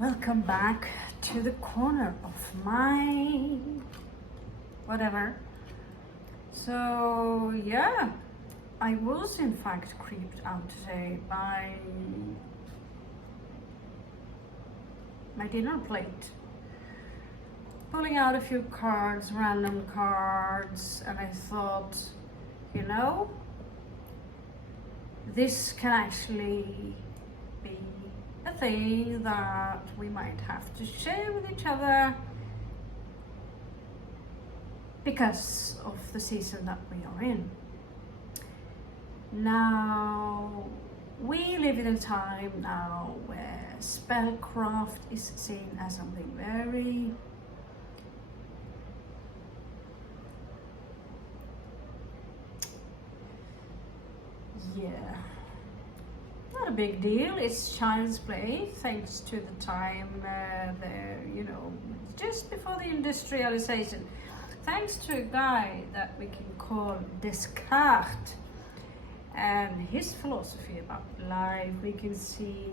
Welcome back to the corner of my whatever. So yeah, I was in fact creeped out today by my dinner plate. Pulling out a few cards, random cards, and I thought, you know, this can actually be a thing that we might have to share with each other because of the season that we are in. Now, we live in a time now where spellcraft is seen as something very not a big deal. It's child's play thanks to the time just before the industrialization, thanks to a guy that we can call Descartes and his philosophy about life. We can see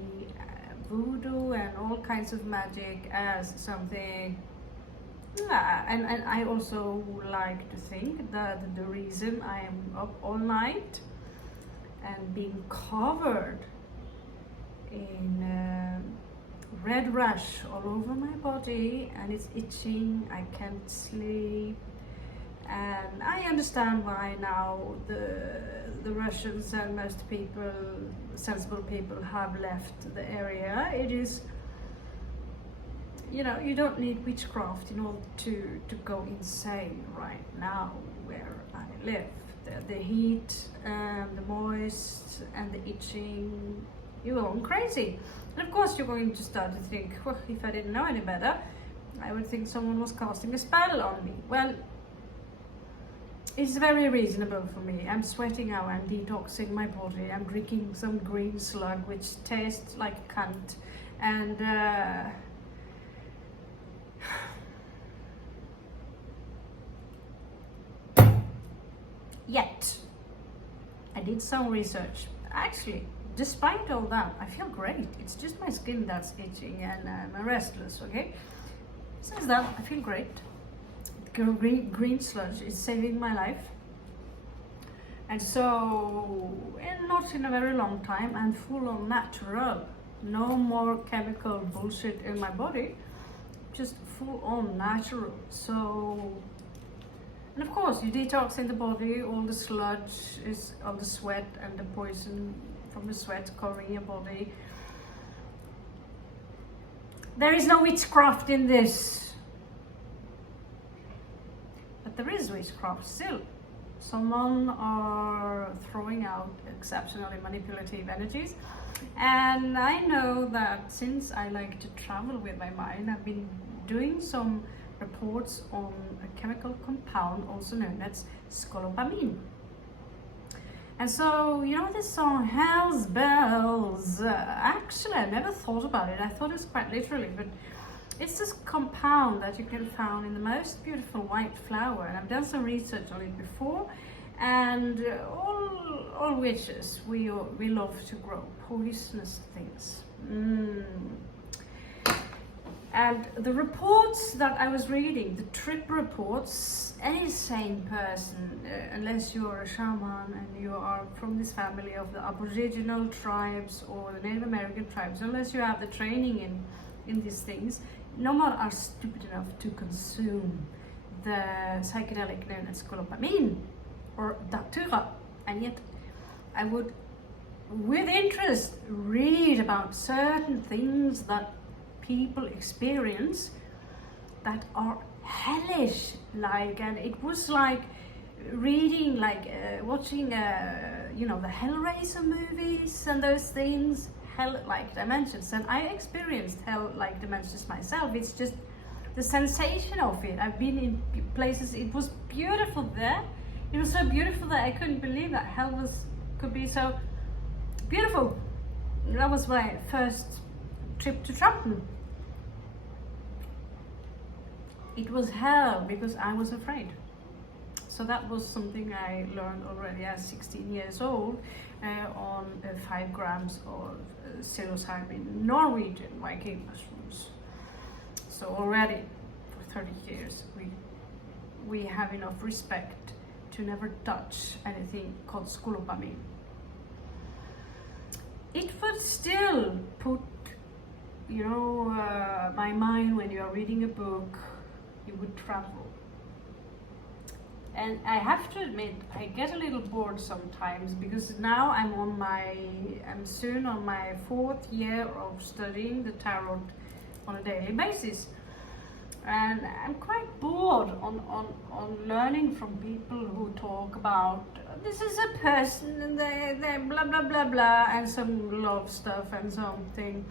voodoo and all kinds of magic as something. And I also like to think that the reason I am up all night and being covered in red rash all over my body, and it's itching, I can't sleep, and I understand why now the Russians and most people, sensible people, have left the area. It is, you don't need witchcraft in order to go insane right now where I live. The heat, the moist, and the itching, you're going crazy. And of course you're going to start to think, well, if I didn't know any better, I would think someone was casting a spell on me. Well, it's very reasonable for me. I'm sweating out, I'm detoxing my body, I'm drinking some green slug which tastes like a cunt, and yet I did some research. Actually, despite all that, I feel great. It's just my skin that's itching and I'm restless, okay? Since that, I feel great. Green sludge is saving my life. And so, not in a very long time, I'm full on natural. No more chemical bullshit in my body. Just full on natural. So, and of course, you detox in the body, all the sludge is all the sweat and the poison from the sweat covering your body. There is no witchcraft in this. But there is witchcraft still. Someone are throwing out exceptionally manipulative energies. And I know that since I like to travel with my mind, I've been doing some reports on a chemical compound also known as scolopamine. And so, this song, Hell's Bells, actually I never thought about it. I thought it was quite literally, but it's this compound that you can find in the most beautiful white flower. And I've done some research on it before, and all witches, we love to grow poisonous things. And the reports that I was reading, the trip reports, any sane person, unless you are a shaman and you are from this family of the Aboriginal tribes or the Native American tribes, unless you have the training in these things, no one are stupid enough to consume the psychedelic known as scolopamine or datura. And yet I would, with interest, read about certain things that people experience that are hellish, and it was like reading, watching the Hellraiser movies and those things, hell-like dimensions, and I experienced hell-like dimensions myself. It's just the sensation of it. I've been in places, it was beautiful there. It was so beautiful that I couldn't believe that hell could be so beautiful. That was my first trip to Trumpen. It was hell because I was afraid. So that was something I learned already at 16 years old on 5 grams of psilocybin Norwegian Viking mushrooms. So already for 30 years we have enough respect to never touch anything called scolopamine. It would still put, my mind when you are reading a book, you would travel. And I have to admit, I get a little bored sometimes because now I'm soon on my 4th year of studying the tarot on a daily basis. And I'm quite bored on learning from people who talk about this is a person and they blah blah blah blah and some love stuff and something.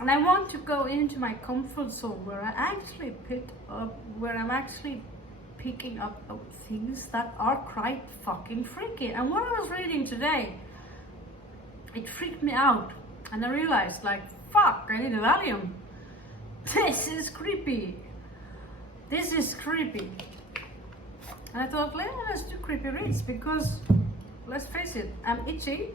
And I want to go into my comfort zone where I'm actually picking up things that are quite fucking freaky. And what I was reading today, it freaked me out. And I realized, fuck, I need a Valium. This is creepy. This is creepy. And I thought, let's do creepy reads because, let's face it, I'm itchy.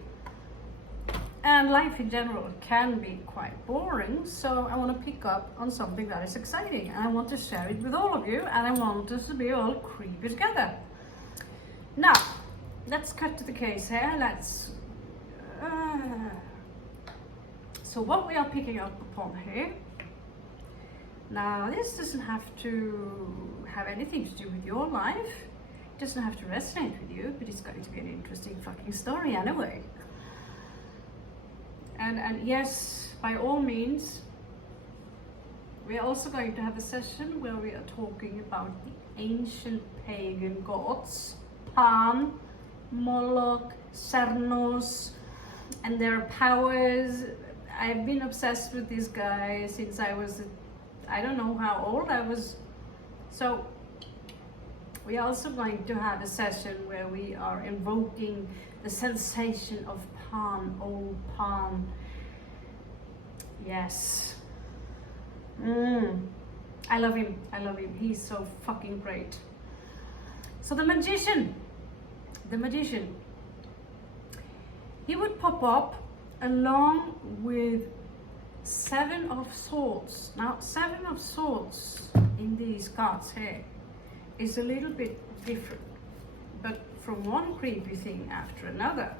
And life in general can be quite boring, so I want to pick up on something that is exciting, and I want to share it with all of you, and I want us to be all creepy together. Now, let's cut to the case here. So what we are picking up upon here, now this doesn't have to have anything to do with your life, it doesn't have to resonate with you, but it's going to be an interesting fucking story anyway. And yes, by all means, we are also going to have a session where we are talking about the ancient pagan gods, Pan, Moloch, Cernos, and their powers. I've been obsessed with this guy since I was, I don't know how old I was. So we are also going to have a session where we are invoking the sensation of Pan, oh Pan. Yes. I love him. He's so fucking great. So the magician, he would pop up along with 7 of Swords. Now 7 of Swords in these cards here is a little bit different, but from one creepy thing after another.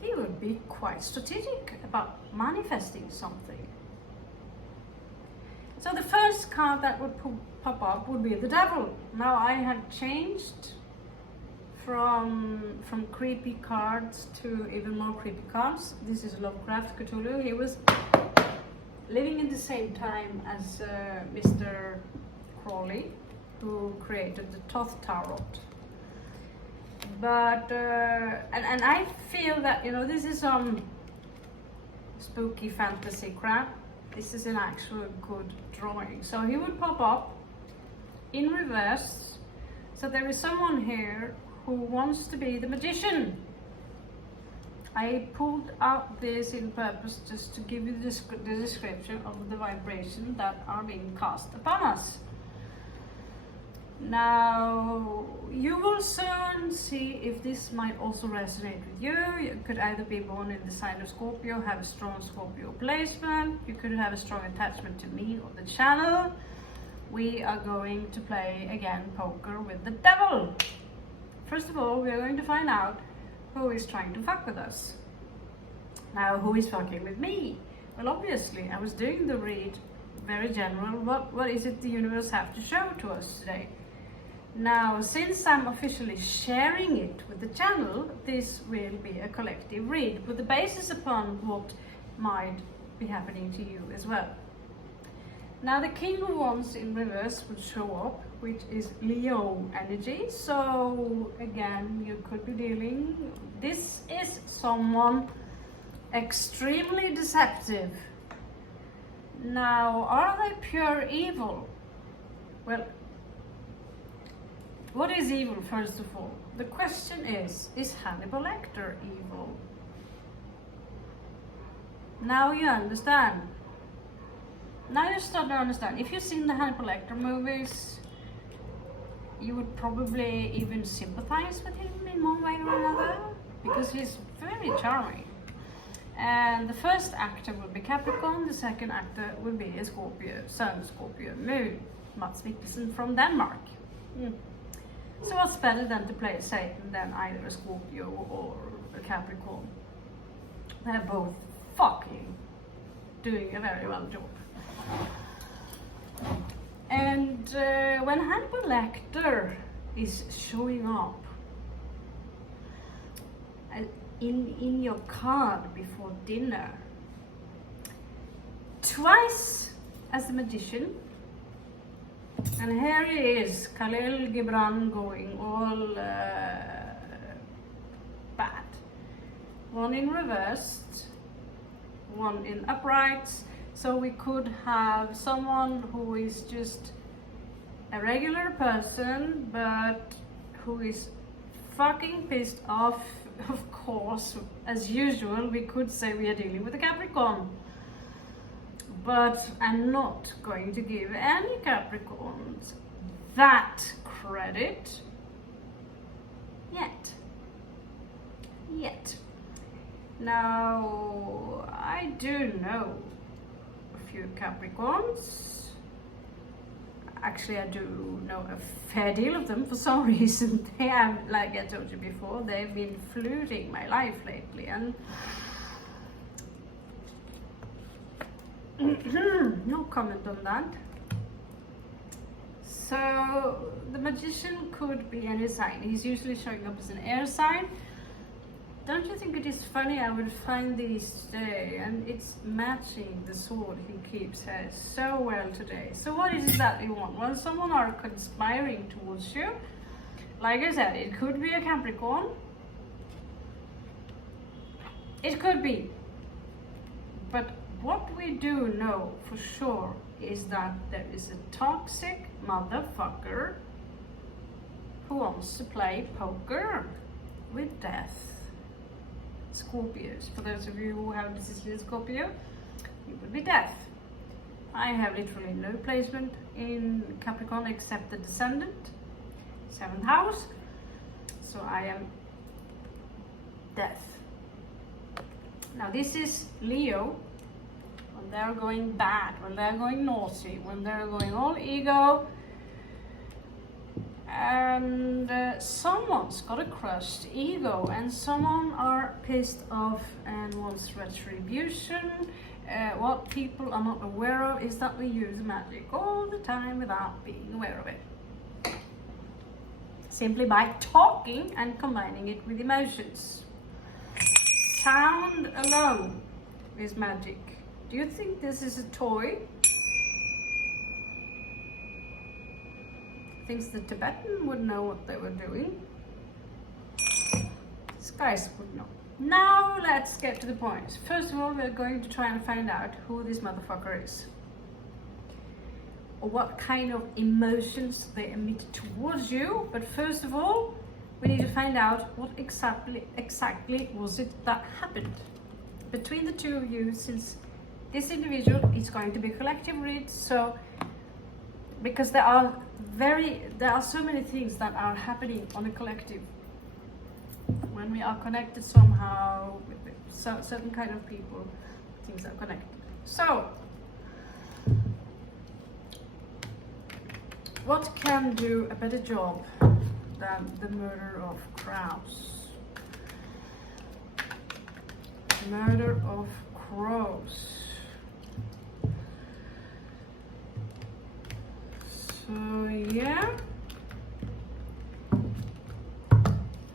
He would be quite strategic about manifesting something. So the first card that would pop up would be the Devil. Now I have changed from creepy cards to even more creepy cards. This is Lovecraft Cthulhu. He was living in the same time as Mr. Crowley, who created the Thoth Tarot. But and I feel that this is some spooky fantasy crap. This is an actual good drawing. So he would pop up in reverse. So there is someone here who wants to be the magician. I pulled out this in purpose just to give you the description of the vibration that are being cast upon us. Now, you will soon see if this might also resonate with you. You could either be born in the sign of Scorpio, have a strong Scorpio placement. You could have a strong attachment to me or the channel. We are going to play again poker with the Devil. First of all, we are going to find out who is trying to fuck with us. Now, who is fucking with me? Well, obviously, I was doing the read very general. What is it the universe have to show to us today? Now, since I'm officially sharing it with the channel, this will be a collective read with the basis upon what might be happening to you as well. Now, the King of Wands in reverse would show up, which is Leo energy. So, again, you could be dealing, this is someone extremely deceptive. Now, are they pure evil? Well, what is evil, first of all? The question is Hannibal Lecter evil? Now you understand. Now you start to understand. If you've seen the Hannibal Lecter movies, you would probably even sympathize with him in one way or another, because he's very charming. And the first actor will be Capricorn, the second actor will be a Scorpio, Sun, Scorpio, Moon, Mads Mikkelsen from Denmark. So what's better than to play Satan than either a Scorpio or a Capricorn? They're both fucking doing a very well job. And when Hannibal Lecter is showing up in your car before dinner, twice as a magician, and here he is, Khalil Gibran, going all bad. One in reversed, one in uprights. So we could have someone who is just a regular person, but who is fucking pissed off. Of course, as usual, we could say we are dealing with a Capricorn. But I'm not going to give any Capricorns that credit yet. Now, I do know a few Capricorns. Actually, I do know a fair deal of them for some reason. They have, like I told you before, they've been flooding my life lately, and no comment on that. So the magician could be any sign. He's usually showing up as an air sign. Don't you think it is funny? I would find these today, and it's matching the sword he keeps so well today. So what is it that you want? Well, someone are conspiring towards you. Like I said, it could be a Capricorn. It could be. But what we do know for sure is that there is a toxic motherfucker who wants to play poker with death. Scorpios. For those of you who have the Sicilian Scorpio, it would be death. I have literally no placement in Capricorn except the Descendant, 7th house. So I am death. Now this is Leo. When they're going bad, when they're going naughty, when they're going all ego, and someone's got a crushed ego, and someone are pissed off and wants retribution. What people are not aware of is that we use magic all the time without being aware of it, simply by talking and combining it with emotions. Sound alone is magic. Do you think this is a toy? Thinks the Tibetan would know what they were doing. These guys would know. Now let's get to the point. First of all, we're going to try and find out who this motherfucker is, or what kind of emotions they emit towards you. But first of all, we need to find out what exactly was it that happened between the two of you, since this individual is going to be collective read. So because there are so many things that are happening on a collective when we are connected somehow with certain kind of people. Things are connected. So what can do a better job than the murder of crows? Murder of crows. So yeah,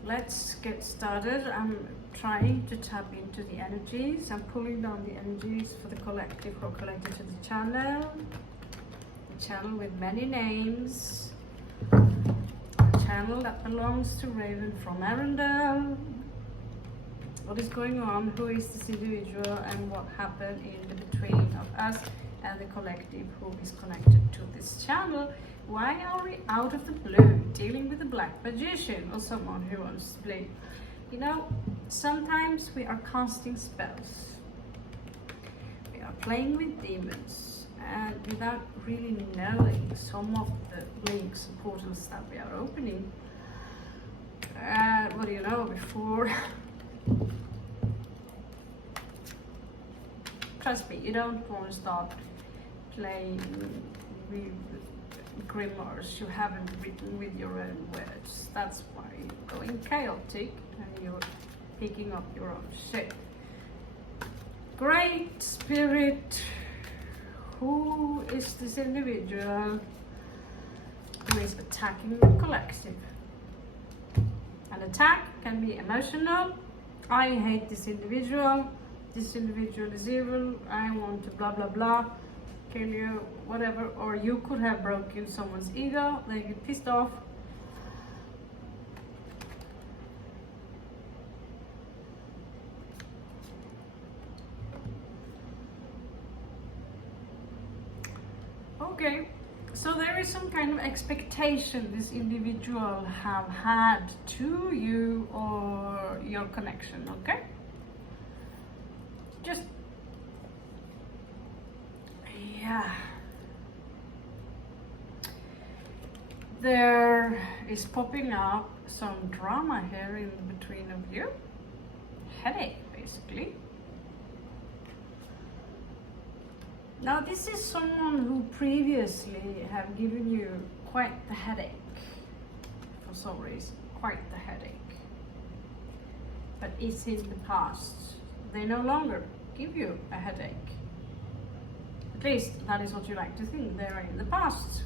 let's get started. I'm trying to tap into the energies. I'm pulling down the energies for the collective who are connected to the channel with many names, a channel that belongs to Raven from Arendelle. What is going on? Who is this individual, and what happened in the between of us and the collective who is connected to this channel? Why are we out of the blue dealing with a black magician or someone who wants to play? You know, sometimes we are casting spells, we are playing with demons, and without really knowing some of the links and portals that we are opening. What do you know, before trust me, you don't want to start playing with grimoires you haven't written with your own words. That's why you're going chaotic and you're picking up your own shit. Great Spirit, who is this individual who is attacking the collective? An attack can be emotional. I hate this individual is evil, I want to blah blah blah, kill you, whatever. Or you could have broken someone's ego, they get pissed off. Okay, so there is some kind of expectation this individual have had to you or your connection, okay? Just, yeah. There is popping up some drama here in between of you. Headache, basically. Now this is someone who previously have given you quite the headache, for some reason, quite the headache. But it's in the past. They no longer give you a headache. At least that is what you like to think, they are in the past.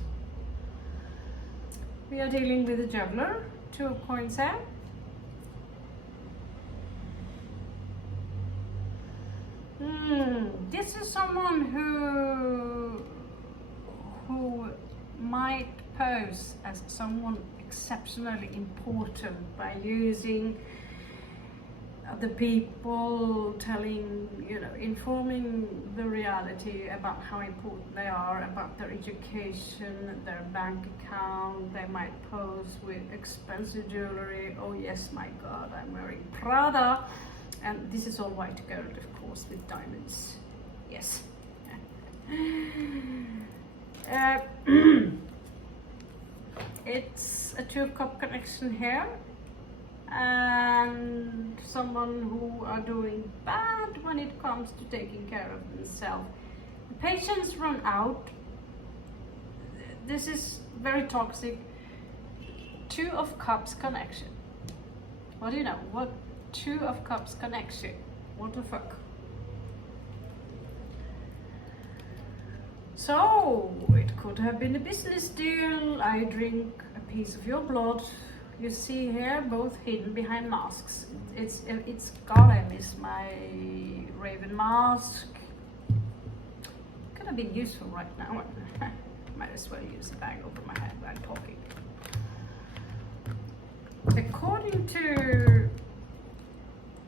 We are dealing with a juggler, 2 of coins here. This is someone who might pose as someone exceptionally important by using the people, telling, informing the reality about how important they are, about their education, their bank account. They might pose with expensive jewelry. Oh yes, my God, I'm wearing Prada. And this is all white gold, of course, with diamonds. Yes. It's a 2 of Cup connection here. And someone who are doing bad when it comes to taking care of themselves. The patience run out. This is very toxic. 2 of Cups connection. What do you know? What 2 of Cups connection? What the fuck? So it could have been a business deal. I drink a piece of your blood. You see here, both hidden behind masks. It's God, I miss my raven mask. Could have been useful right now. Might as well use a bag over my head while talking. According to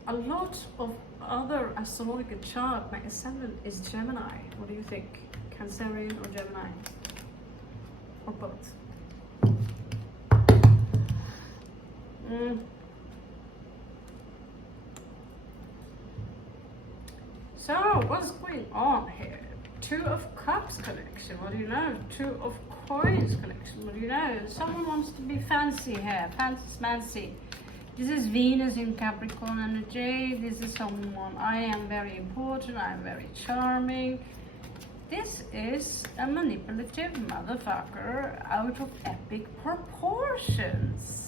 a lot of other astrological chart, my ascendant is Gemini. What do you think? Cancerian or Gemini? Or both? So, what's going on here? 2 of Cups connection, what do you know? 2 of Coins connection, what do you know? Someone wants to be fancy here, fancy. This is Venus in Capricorn energy. This is someone, I am very important, I am very charming. This is a manipulative motherfucker out of epic proportions.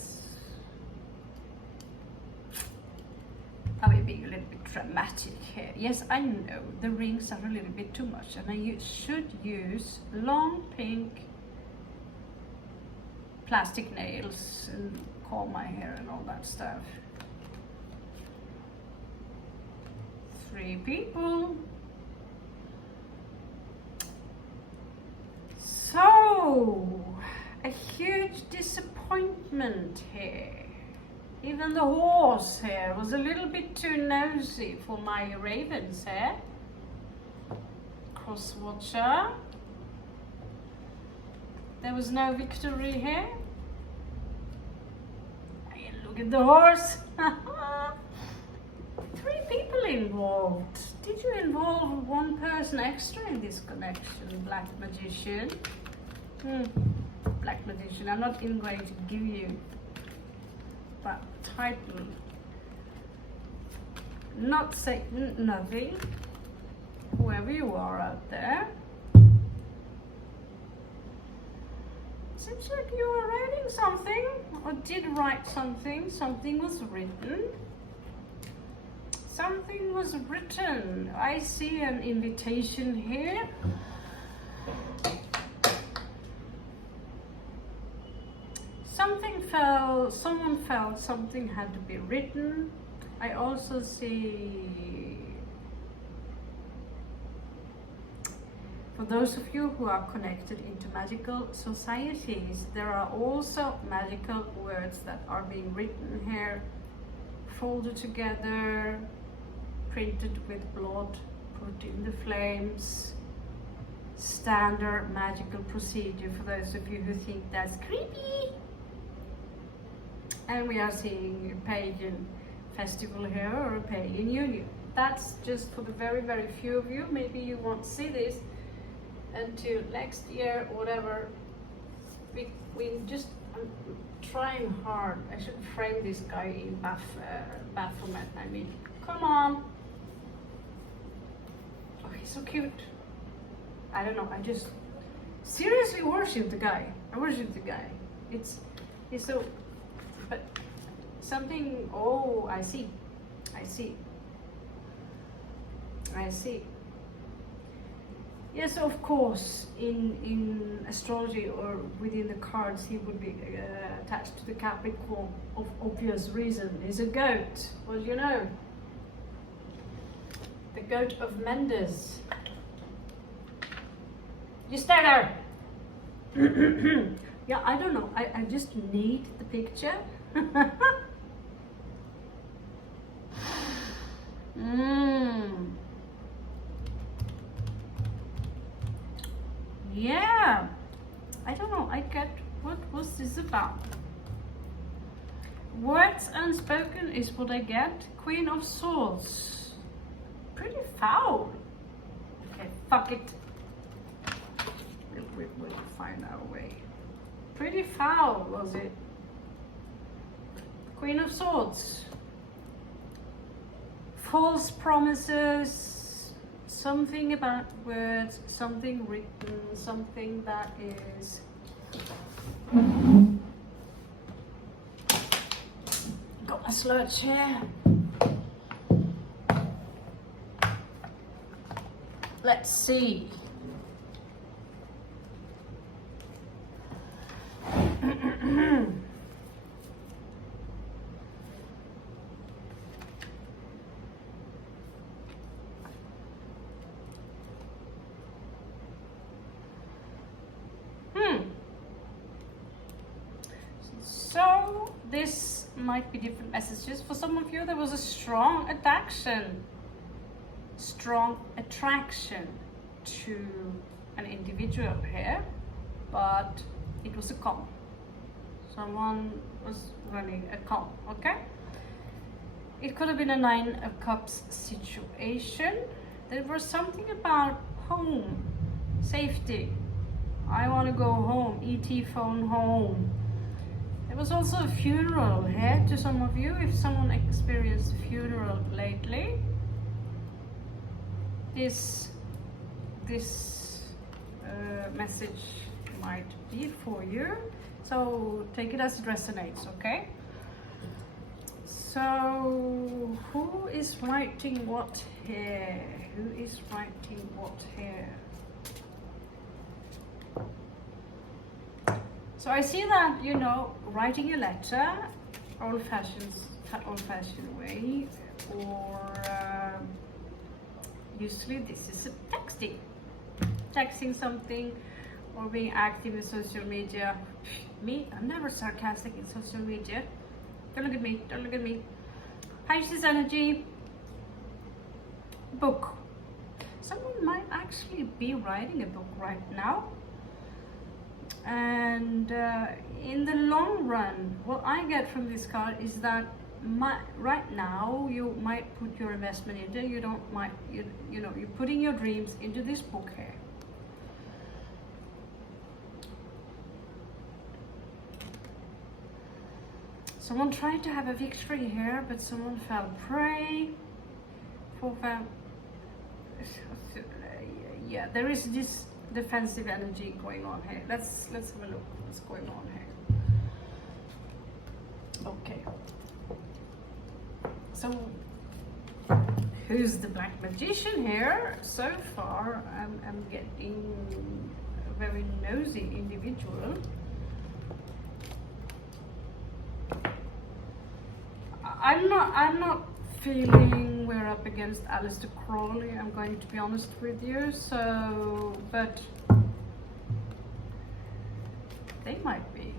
I will be a little bit dramatic here. Yes, I know the rings are a little bit too much, and I should use long pink plastic nails and comb my hair and all that stuff. 3 people. So, a huge disappointment here. Even the horse here was a little bit too nosy for my ravens here. Cross watcher. There was no victory here. And look at the horse. 3 people involved. Did you involve one person extra in this connection, Black Magician? Black Magician, I'm not even going to give you that title. Not saying nothing, whoever you are out there. Seems like you are writing something, or did write something. Something was written. Something was written. I see an invitation here. Someone felt something had to be written. I also see, for those of you who are connected into magical societies, there are also magical words that are being written here, folded together, printed with blood, put in the flames. Standard magical procedure for those of you who think that's creepy. And we are seeing a pagan festival here, or a pagan union. That's just for the very, very few of you. Maybe you won't see this until next year, whatever. I'm trying hard. I should frame this guy in Baphomet. I mean, come on. Oh, he's so cute. I don't know. I just seriously worship the guy. I worship the guy. He's so. But something. Oh, I see. Yes, of course, in astrology or within the cards, he would be attached to the Capricorn of obvious reason. He's a goat. Well, you know, the goat of Mendes. You stay there. Yeah, I don't know. I just need the picture. Yeah, I don't know. I get what was this about? Words unspoken is what I get. Queen of Swords. Pretty foul. Okay, fuck it. We'll find our way. Pretty foul, was it? Queen of Swords. False promises, something about words, something written, something that is got a sludge here. Let's see. So this might be different messages. For some of you, there was a strong attraction to an individual here, but it was a con. Someone was running a con, okay? It could have been a 9 of Cups situation. There was something about home, safety. I want to go home, ET phone home. There was also a funeral here to some of you, if someone experienced a funeral lately. This message might be for you, so take it as it resonates, okay? So who is writing what here? Who is writing what here? So I see that, you know, writing a letter, old-fashioned way, or usually this is a texting something, or being active in social media. Me, I'm never sarcastic in social media. Don't look at me, don't look at me. Pisces energy. Book. Someone might actually be writing a book right now. And in the long run, what I get from this card is that right now you might put your investment into, you don't might, you know, you're putting your dreams into this book here. Someone tried to have a victory here, but someone fell prey for them. Yeah, there is this defensive energy going on here. Let's have a look what's going on here. Okay. So, who's the Black Magician here? So far, I'm getting a very nosy individual. I'm not feeling we're up against Aleister Crowley, I'm going to be honest with you, so, but they might be.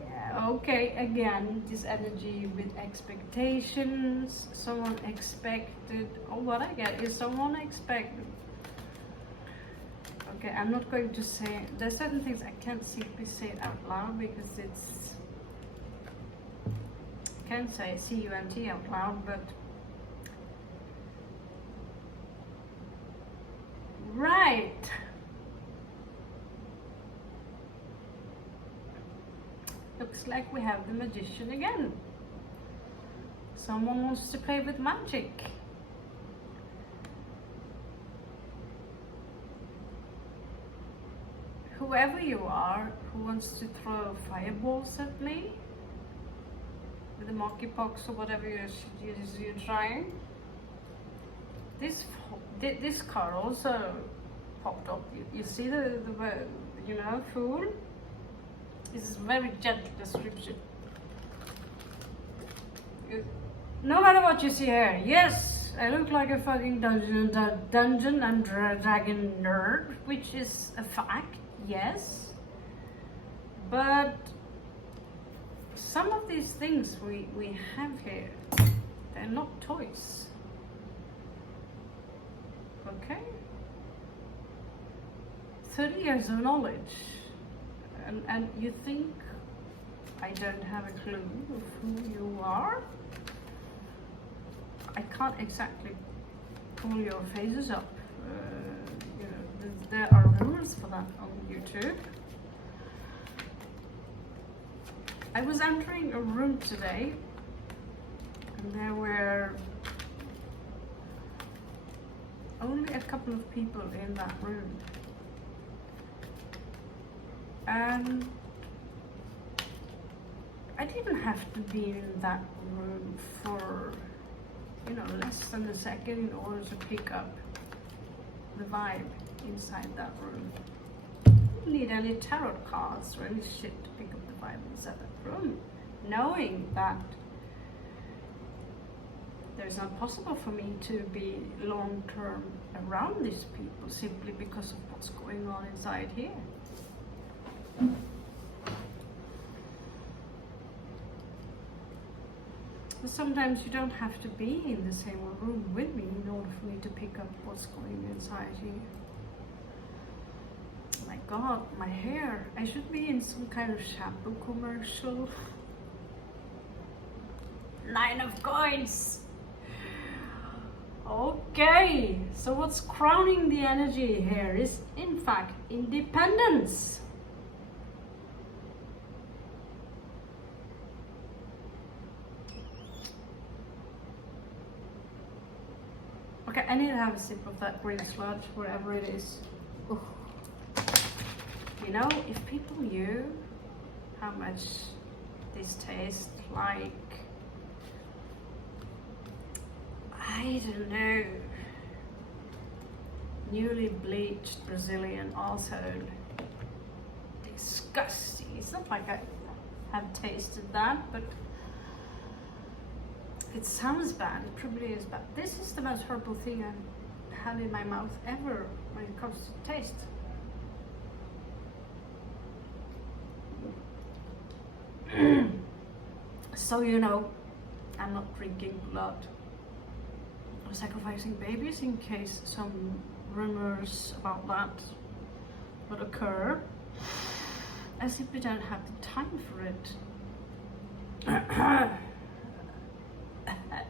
Yeah, okay, again, this energy with expectations, someone expected, or what I get is someone expected. Okay, I'm not going to say, there's certain things I can't simply say out loud because it's, I can't say C-U-N-T out loud, but right. Looks like we have the Magician again. Someone wants to play with magic. Whoever you are who wants to throw fireballs at me with the monkeypox or whatever you're trying. This card also popped up. You see the you know, Fool? This is a very gentle description. No matter what you see here, yes, I look like a fucking dungeon and dragon nerd, which is a fact. Yes, but some of these things we have here, they're not toys. Okay? 30 years of knowledge, and you think I don't have a clue of who you are? I can't exactly pull your faces up. You know, there are rules for that on YouTube. I was entering a room today and there were only a couple of people in that room, and I didn't have to be in that room for, you know, less than a second in order to pick up the vibe inside that room. You don't need any tarot cards or any shit to pick up the vibe inside that room. Knowing that there's not possible for me to be long term around these people simply because of what's going on inside here. But sometimes you don't have to be in the same room with me in order for me to pick up what's going inside here. My God, my hair. I should be in some kind of shampoo commercial. 9 of coins. Okay, so what's crowning the energy here is in fact independence. Okay, I need to have a sip of that green sludge, whatever it is. Ooh. You know, if people knew how much this tastes like, I don't know, newly bleached Brazilian arsehole. Disgusting. It's not like I have tasted that, but it sounds bad, it probably is bad. This is the most horrible thing I've had in my mouth ever when it comes to taste. So, you know, I'm not drinking blood or sacrificing babies in case some rumors about that would occur, as if we don't have the time for it.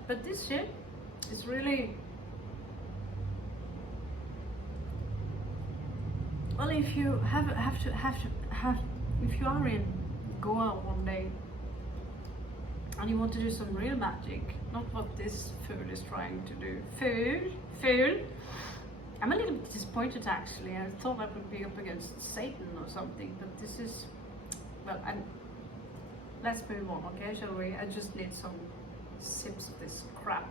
But this shit is really, well, if you if you are in Goa one day and you want to do some real magic, not what this fool is trying to do. Fool. I'm a little bit disappointed actually. I thought I would be up against Satan or something, but this is, well, let's move on, okay, shall we? I just need some sips of this crap.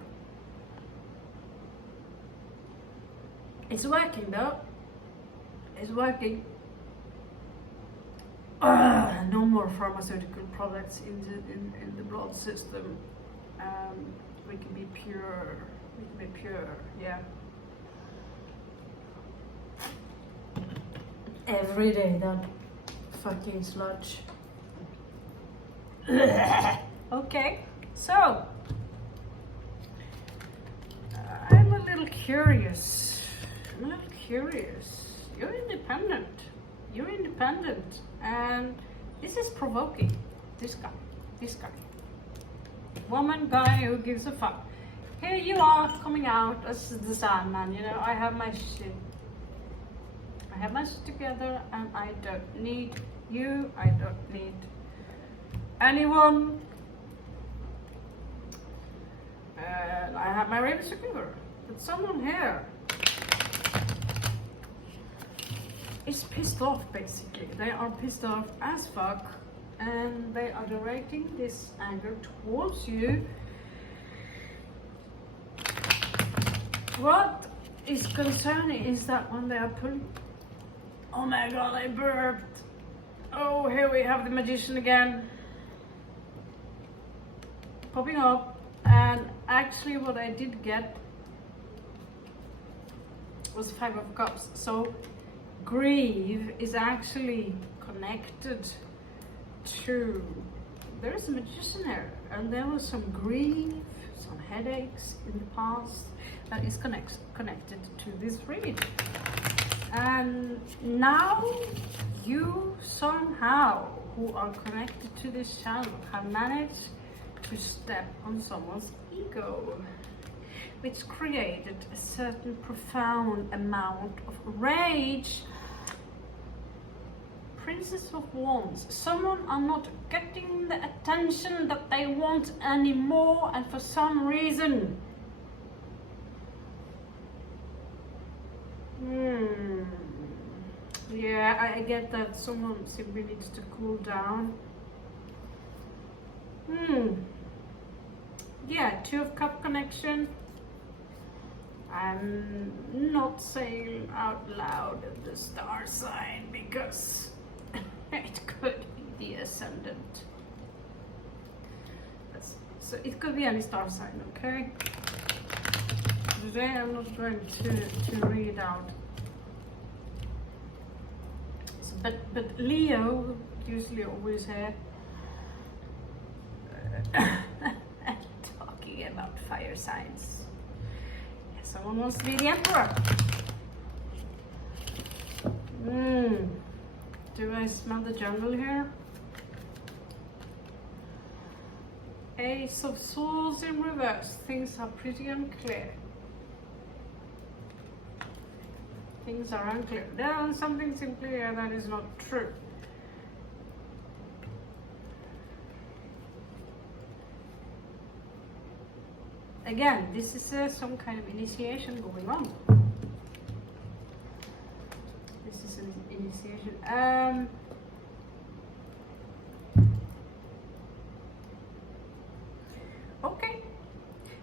It's working though. It's working. No more pharmaceutical products in the blood system. We can be pure. We can be pure. Yeah. Every day that fucking sludge. Okay, so I'm a little curious. You're independent. And this is provoking. This guy. Woman, guy who gives a fuck. Here you are coming out as the Sandman, you know, I have my shit together and I don't need you, I don't need anyone. And I have my raven secure. But someone here is pissed off basically. They are pissed off as fuck and they are directing this anger towards you. What is concerning is that when they are pulling, oh my god, I burped. Oh, here we have the magician again popping up, and actually what I did get was 5 of Cups. So grief is actually connected to, there is a magician here, and there was some grief, some headaches in the past that is connected to this read. And now you somehow, who are connected to this channel, have managed to step on someone's ego, which created a certain profound amount of rage. Princess of Wands. Someone are not getting the attention that they want anymore, and for some reason. Yeah, I get that someone simply needs to cool down. Yeah, 2 of Cup connection. I'm not saying out loud the star sign because it could be the ascendant. So it could be any star sign, okay? Today I'm not going to read out. So, but Leo usually always here talking about fire signs. Yeah, someone wants to be the emperor. Do I smell the jungle here? Ace of Swords in reverse. Things are pretty unclear. Things are unclear. There is something simply here that is not true. Again, this is some kind of initiation going on. This is an initiation. Okay.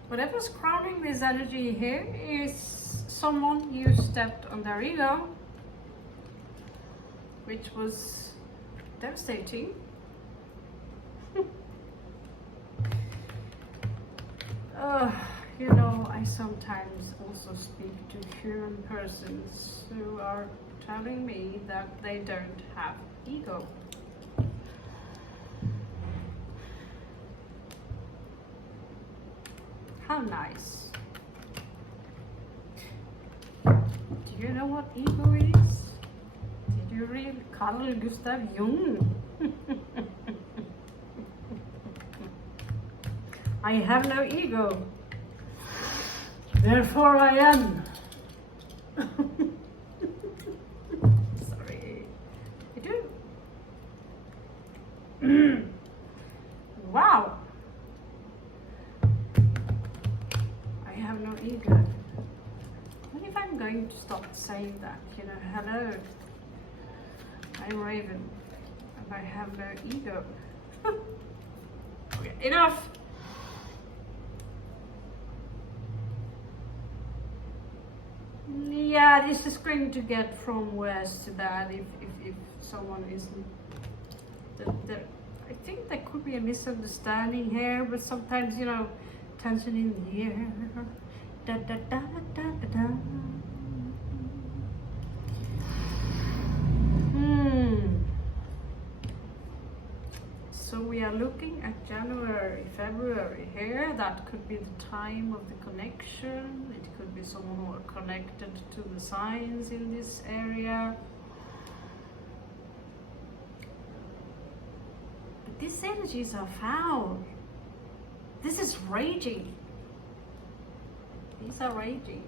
Whatever's crowding this energy here is someone you stepped on their ego, which was devastating. You know, I sometimes also speak to human persons who are telling me that they don't have ego. How nice. Do you know what ego is? Did you Ulrich Carl Gustav Jung. I have no ego, therefore I am. Sorry, I do. Wow. I have no ego. What if I'm going to stop saying that? You know, hello, I'm Raven, and I have no ego. Okay, enough. Yeah, this is going to get from worse to bad if someone isn't. I think there could be a misunderstanding here, but sometimes, you know, tension in the air. Da, da, da, da, da, da. So we are looking at January, February here. That could be the time of the connection. It could be someone who are connected to the signs in this area. But these energies are foul. This is raging. These are raging.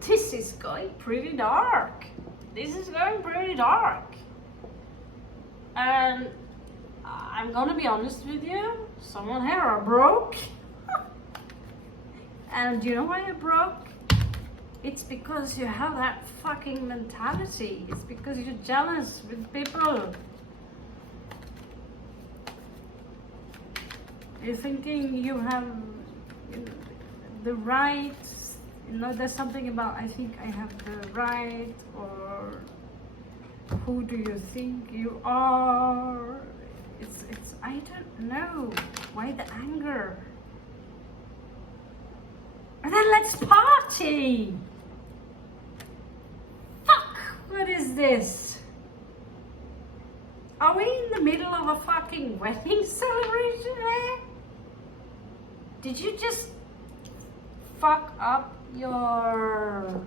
This is going pretty dark. This is going pretty dark. And I'm gonna be honest with you, someone here are broke. And do you know why you're broke? It's because you have that fucking mentality. It's because you're jealous with people. You're thinking you have, you know, the right, you know, there's something about, I think I have the right, or who do you think you are? It's I don't know. Why the anger? And then let's party! Fuck! What is this? Are we in the middle of a fucking wedding celebration here? Did you just fuck up your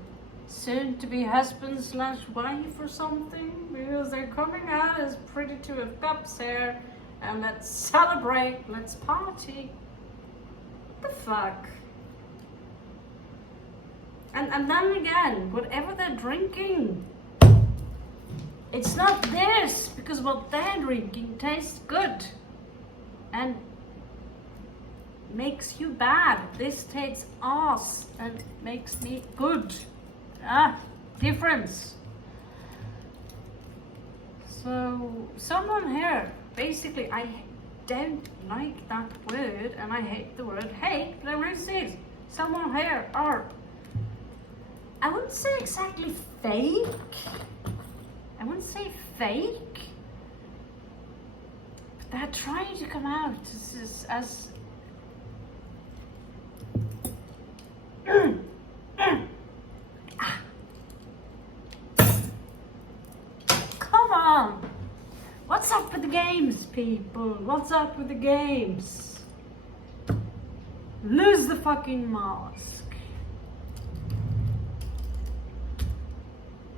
soon-to-be husband / wife or something? Because they're coming out as pretty two of cups here, and let's celebrate, let's party. What the fuck? And then again, whatever they're drinking, it's not theirs, because what they're drinking tastes good and makes you bad. This tastes ass and makes me good. Difference. So someone here, basically, I don't like that word, and I hate the word hate, but I'm going to say it. Someone here are, I wouldn't say exactly fake. I wouldn't say fake. But they're trying to come out as come on! What's up with the games, people? What's up with the games? Lose the fucking mask.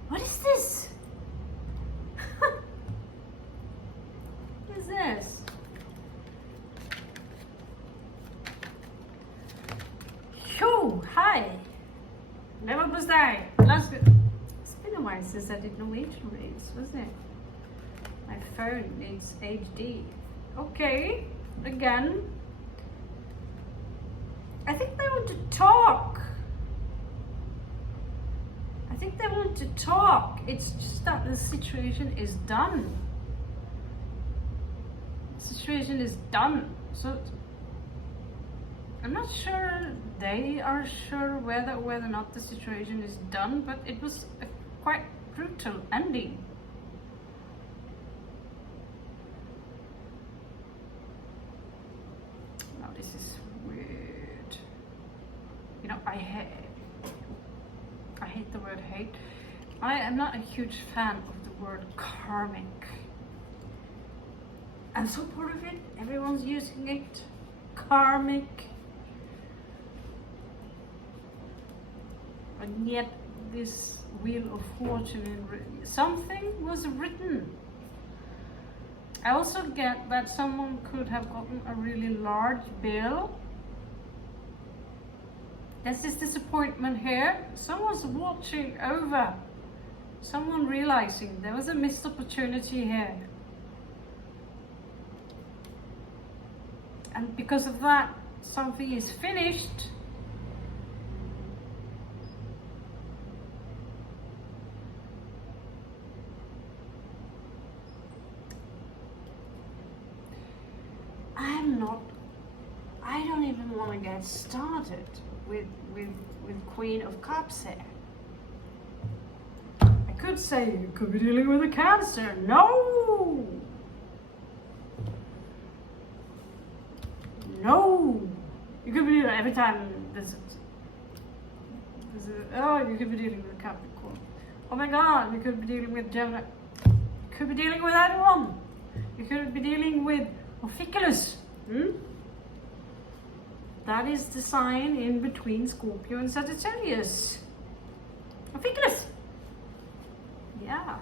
What is this? What is this? Yo, hi. Never was there. It's been a while since I did Norwegian reads, wasn't it? My phone needs HD. Okay, again. I think they want to talk. I think they want to talk. It's just that the situation is done. The situation is done. So I'm not sure they are sure whether or not the situation is done, but it was a quite brutal ending. Now this is weird. You know, I hate the word hate. I am not a huge fan of the word karmic. I'm so bored of it. Everyone's using it. Karmic. And yet this Wheel of Fortune something was written. I also get that someone could have gotten a really large bill. There's this disappointment here. Someone's watching over. Someone realizing there was a missed opportunity here. And because of that, something is finished. I don't even want to get started with Queen of Cups here. I could say you could be dealing with a Cancer. No! No! You could be dealing every time oh, you could be dealing with a Capricorn. Oh my god, you could be dealing with Gemini. You could be dealing with anyone. You could be dealing with Ophiuchus. That is the sign in between Scorpio and Sagittarius. Ophiuchus. Yeah.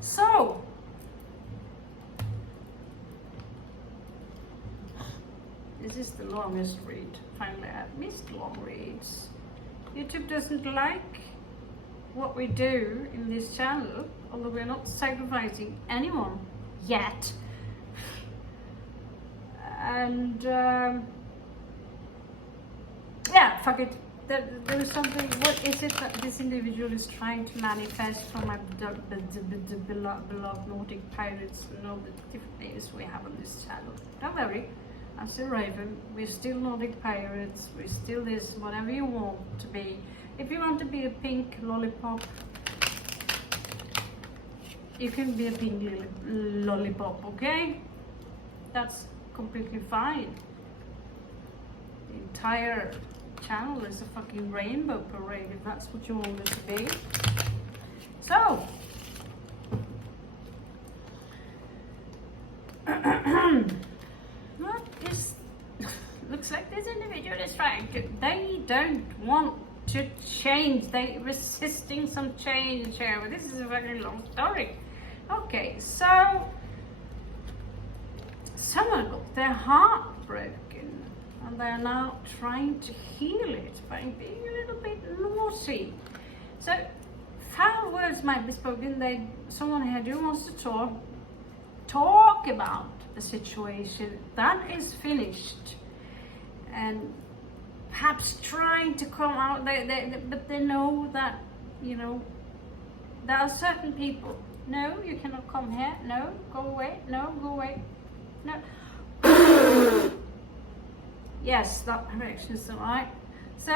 So, this is the longest read. Finally, I've missed long reads. YouTube doesn't like what we do in this channel, although we're not sacrificing anyone yet. And yeah, fuck it. There is something. What is it that this individual is trying to manifest from my beloved Nordic pirates and all the different names we have on this channel? Don't worry, I'm still Raven. We're still Nordic pirates. We're still this, whatever you want to be. If you want to be a pink lollipop, you can be a pink lollipop, okay? That's completely fine. The entire channel is a fucking rainbow parade if that's what you want it to be. So, what is looks like this individual is trying to, they don't want to change, they resisting some change here, but this is a very long story. Okay, so someone got their heart broken and they're now trying to heal it by being a little bit naughty. So foul words might be spoken. Someone here do wants to talk about the situation that is finished and perhaps trying to come out, but they know that, you know, there are certain people. No, you cannot come here. No, go away. No, go away. No. Yes, that direction is right. So,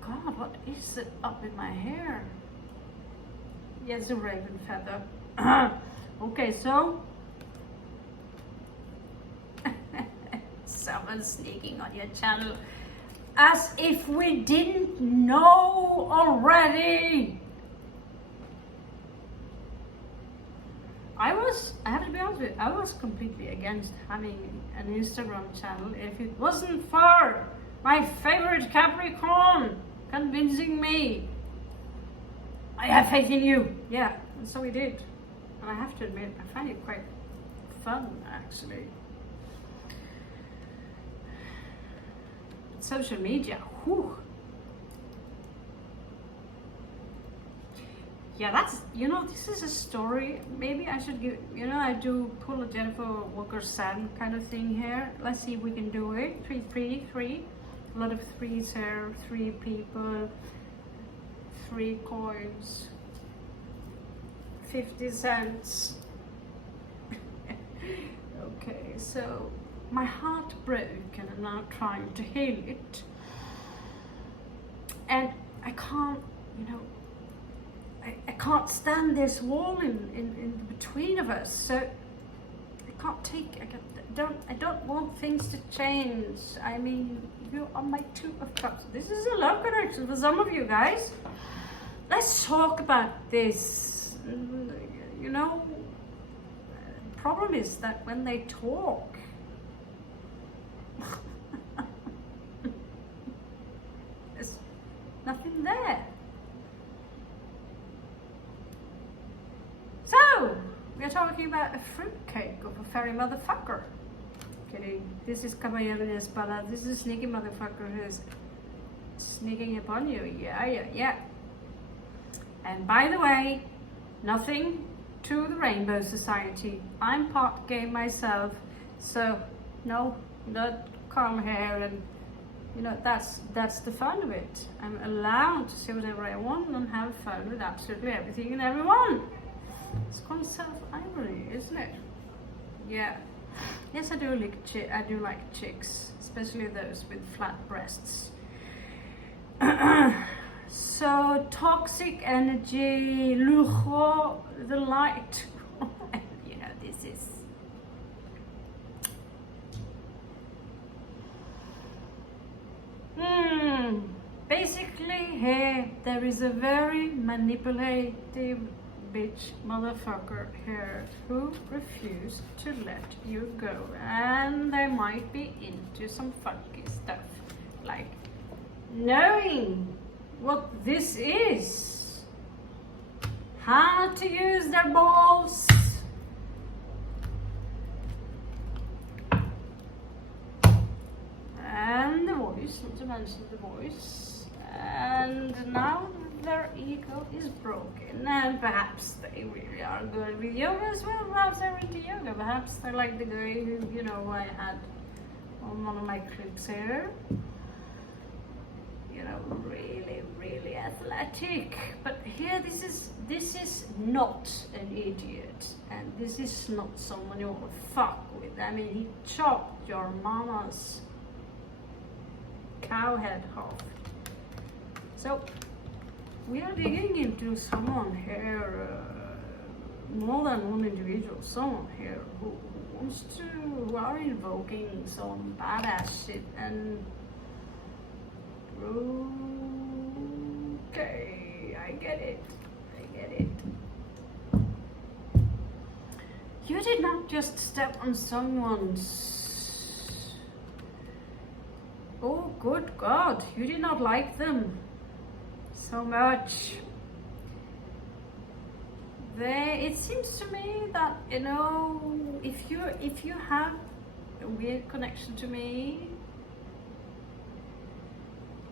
God, what is it up in my hair? Yes, a raven feather. Okay, so someone sneaking on your channel, as if we didn't know already. I have to be honest with you, I was completely against having an Instagram channel if it wasn't for my favorite Capricorn convincing me. I have faith in you. Yeah, and so we did. And I have to admit, I find it quite fun, actually. Social media, whew. Yeah, that's, you know, this is a story. Maybe I should give, you know, I do pull a Jennifer Walker Sand kind of thing here. Let's see if we can do it. Three. A lot of threes here. 3 people. 3 coins. 50 cents. Okay, so my heart broke and I'm now trying to heal it. And I can't, you know, I can't stand this wall in between of us, so I can't take, I don't want things to change. I mean, you are my 2 of cups. This is a love connection for some of you guys. Let's talk about this. You know, the problem is that when they talk, Nothing there. So, we're talking about a fruitcake of a fairy motherfucker. Kidding. This is Caballero de Espada. This is a sneaky motherfucker who's sneaking upon you. Yeah. And by the way, nothing to the Rainbow Society. I'm part gay myself, so no, don't come here and, you know, that's the fun of it. I'm allowed to say whatever I want and have fun with absolutely everything and everyone. It's called self-irony, isn't it? Yeah. Yes, I do like chicks, especially those with flat breasts. So toxic energy, lujo, the light. You know, this is. Basically, here there is a very manipulative bitch motherfucker here who refused to let you go, and they might be into some funky stuff, like knowing what this is, how to use their balls, and the voice, not to mention the voice, and now their ego is broken, and perhaps they really are good with yoga as well. Perhaps they're into yoga. Perhaps they're like the guy who, you know, I had on one of my clips here. You know, really athletic. But here, this is not an idiot, and this is not someone you want to fuck with. I mean, he chopped your mama's cow head off. So we are digging into someone here, more than one individual, someone here who are invoking some badass shit, and okay, I get it. You did not just step on someone's, oh good God, you did not like them so much. It seems to me that, you know, if you have a weird connection to me,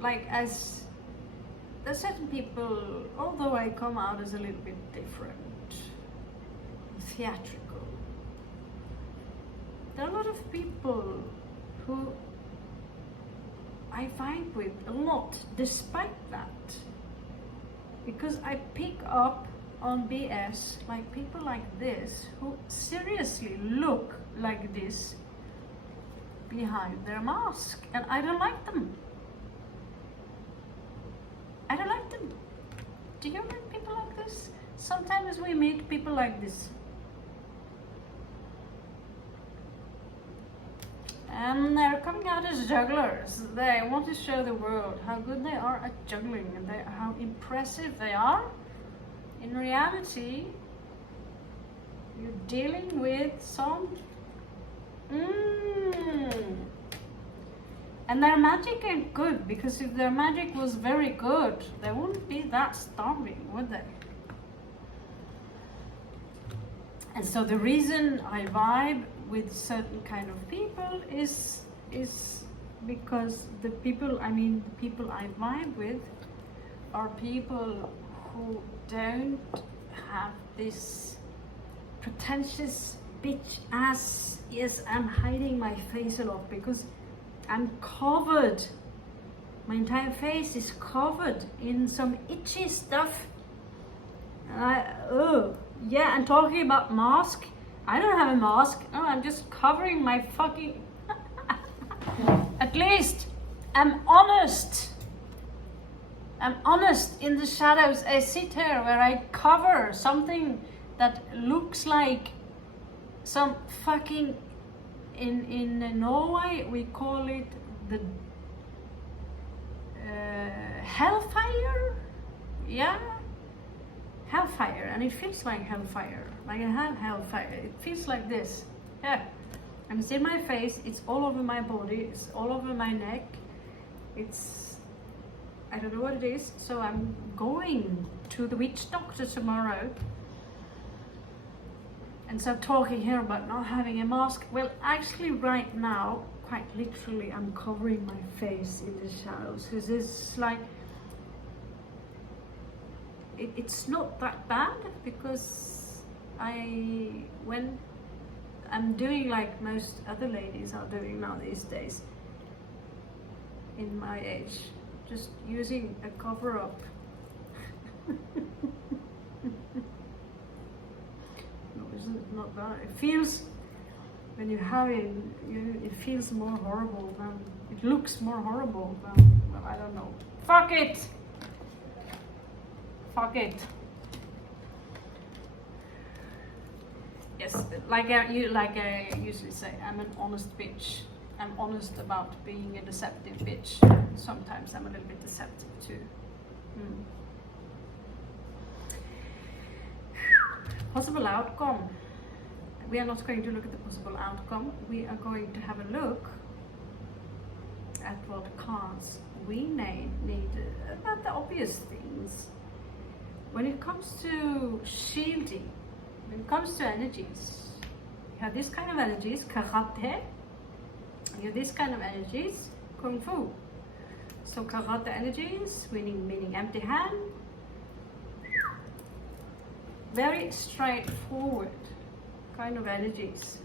like, as there's certain people, although I come out as a little bit different, theatrical, there are a lot of people who I vibe with a lot despite that, because I pick up on BS, like people like this who seriously look like this behind their mask, and I don't like them. I don't like them. Do you meet people like this? Sometimes we meet people like this. And they're coming out as jugglers. They want to show the world how good they are at juggling and how impressive they are. In reality, you're dealing with some and their magic ain't good, because if their magic was very good, they wouldn't be that starving, would they? And so the reason I vibe with certain kind of people is because the people I vibe with are people who don't have this pretentious bitch ass, yes, I'm hiding my face a lot because I'm covered. My entire face is covered in some itchy stuff. Yeah, and talking about mask, I don't have a mask. No, I'm just covering my fucking... At least I'm honest. I'm honest in the shadows. I sit here where I cover something that looks like some fucking... In Norway, we call it the hellfire. Yeah, hellfire, and it feels like hellfire. Like I have hellfire. It feels like this. Yeah, and it's in my face. It's all over my body. It's all over my neck. It's I don't know what it is, so I'm going to the witch doctor tomorrow. And so talking here about not having a mask. Well, actually right now, quite literally, I'm covering my face in the shadows because it's like, it's not that bad because when I'm doing like most other ladies are doing now these days in my age, just using a cover up. No, it's not bad. It feels, when you have it, it feels more horrible than, it looks more horrible than, well, I don't know. Fuck it! Fuck it. Yes, like I usually say, I'm an honest bitch. I'm honest about being a deceptive bitch. Sometimes I'm a little bit deceptive too. Possible outcome. We are not going to look at the possible outcome. We are going to have a look at what cards we need about the obvious things. When it comes to shielding, when it comes to energies, you have this kind of energies, karate. You have this kind of energies, kung fu. So karate energies, meaning empty hand, very straightforward kind of energies.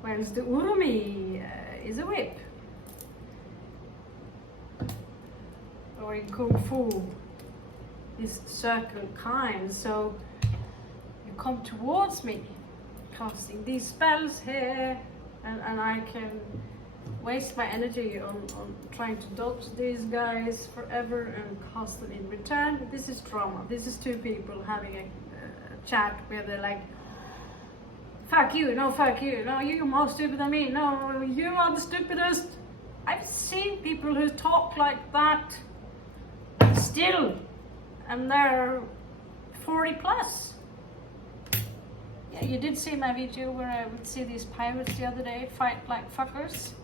Whereas the urumi is a whip. Or in kung fu is certain kind. So you come towards me, casting these spells here, and I can waste my energy on trying to dodge these guys forever and cast them in return. But this is drama. This is two people having a chat where they're like, fuck you, no fuck you, no you're more stupid than me, no you are the stupidest. I've seen people who talk like that still, and they're 40 plus. Yeah, you did see my video where I would see these pirates the other day fight like fuckers,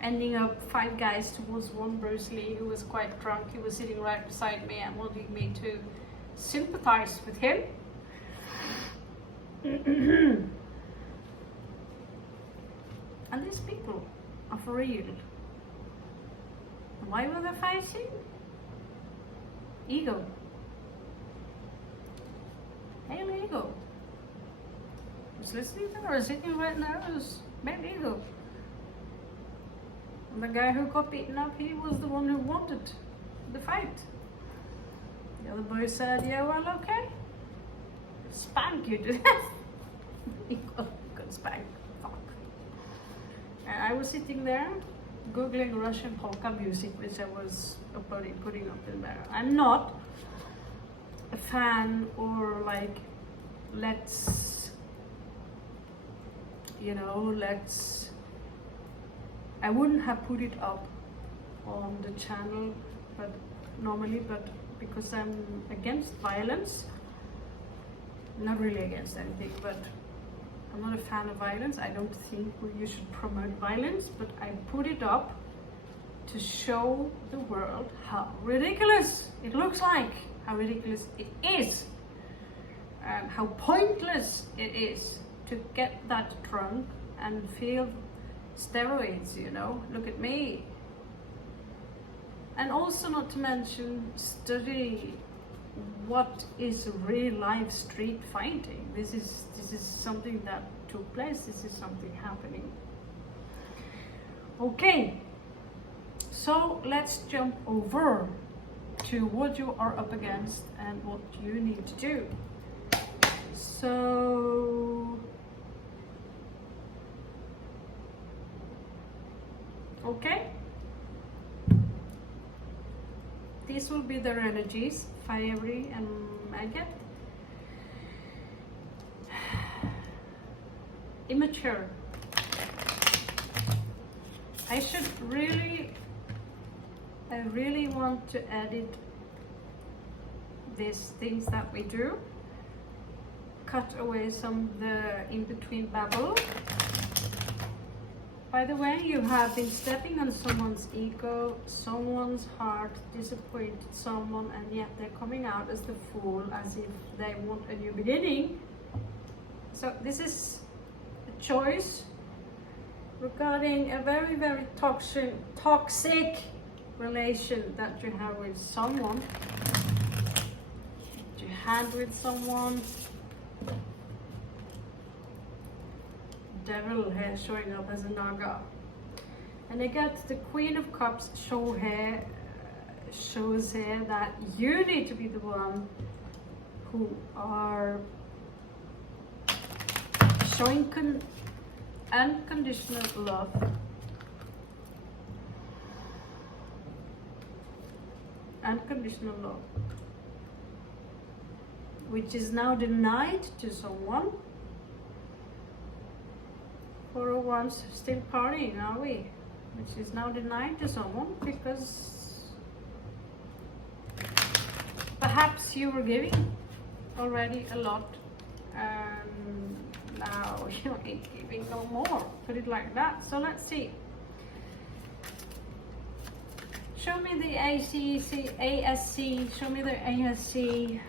ending up 5 guys towards one Bruce Lee who was quite drunk. He was sitting right beside me and wanting me to sympathize with him. And these people are for real. And why were they fighting? Ego. Hail ego. Was listening to her, sitting right now, was maybe ego. And the guy who got beaten up, he was the one who wanted the fight. The other boy said, yeah, well, okay. Spank you to death. He got spanked. Fuck. And I was sitting there, Googling Russian polka music, which I was putting up in there. I'm not a fan or like, I wouldn't have put it up on the channel, but because I'm against violence, not really against anything, but I'm not a fan of violence. I don't think you should promote violence, but I put it up to show the world how ridiculous it looks like, how ridiculous it is, and how pointless it is to get that drunk and feel steroids, you know, look at me. And also not to mention study what is real life street fighting. This is something that took place, this is something happening. Okay, so let's jump over to what you are up against and what you need to do. So, okay, these will be their energies, fiery and maggot. Immature. I really want to edit these things that we do, cut away some of the in-between babble, By the way, you have been stepping on someone's ego, someone's heart, disappointed someone, and yet they're coming out as the fool, as if they want a new beginning. So this is a choice regarding a very, very toxic relation that you have with someone, that you had with someone. Devil here showing up as a naga, and I got the Queen of Cups shows here that you need to be the one who are showing unconditional love. Unconditional love, which is now denied to someone. For once still partying, are we? Which is now denied to someone because perhaps you were giving already a lot and now you ain't giving no more. Put it like that. So let's see. Show me the ASC. Show me the ASC.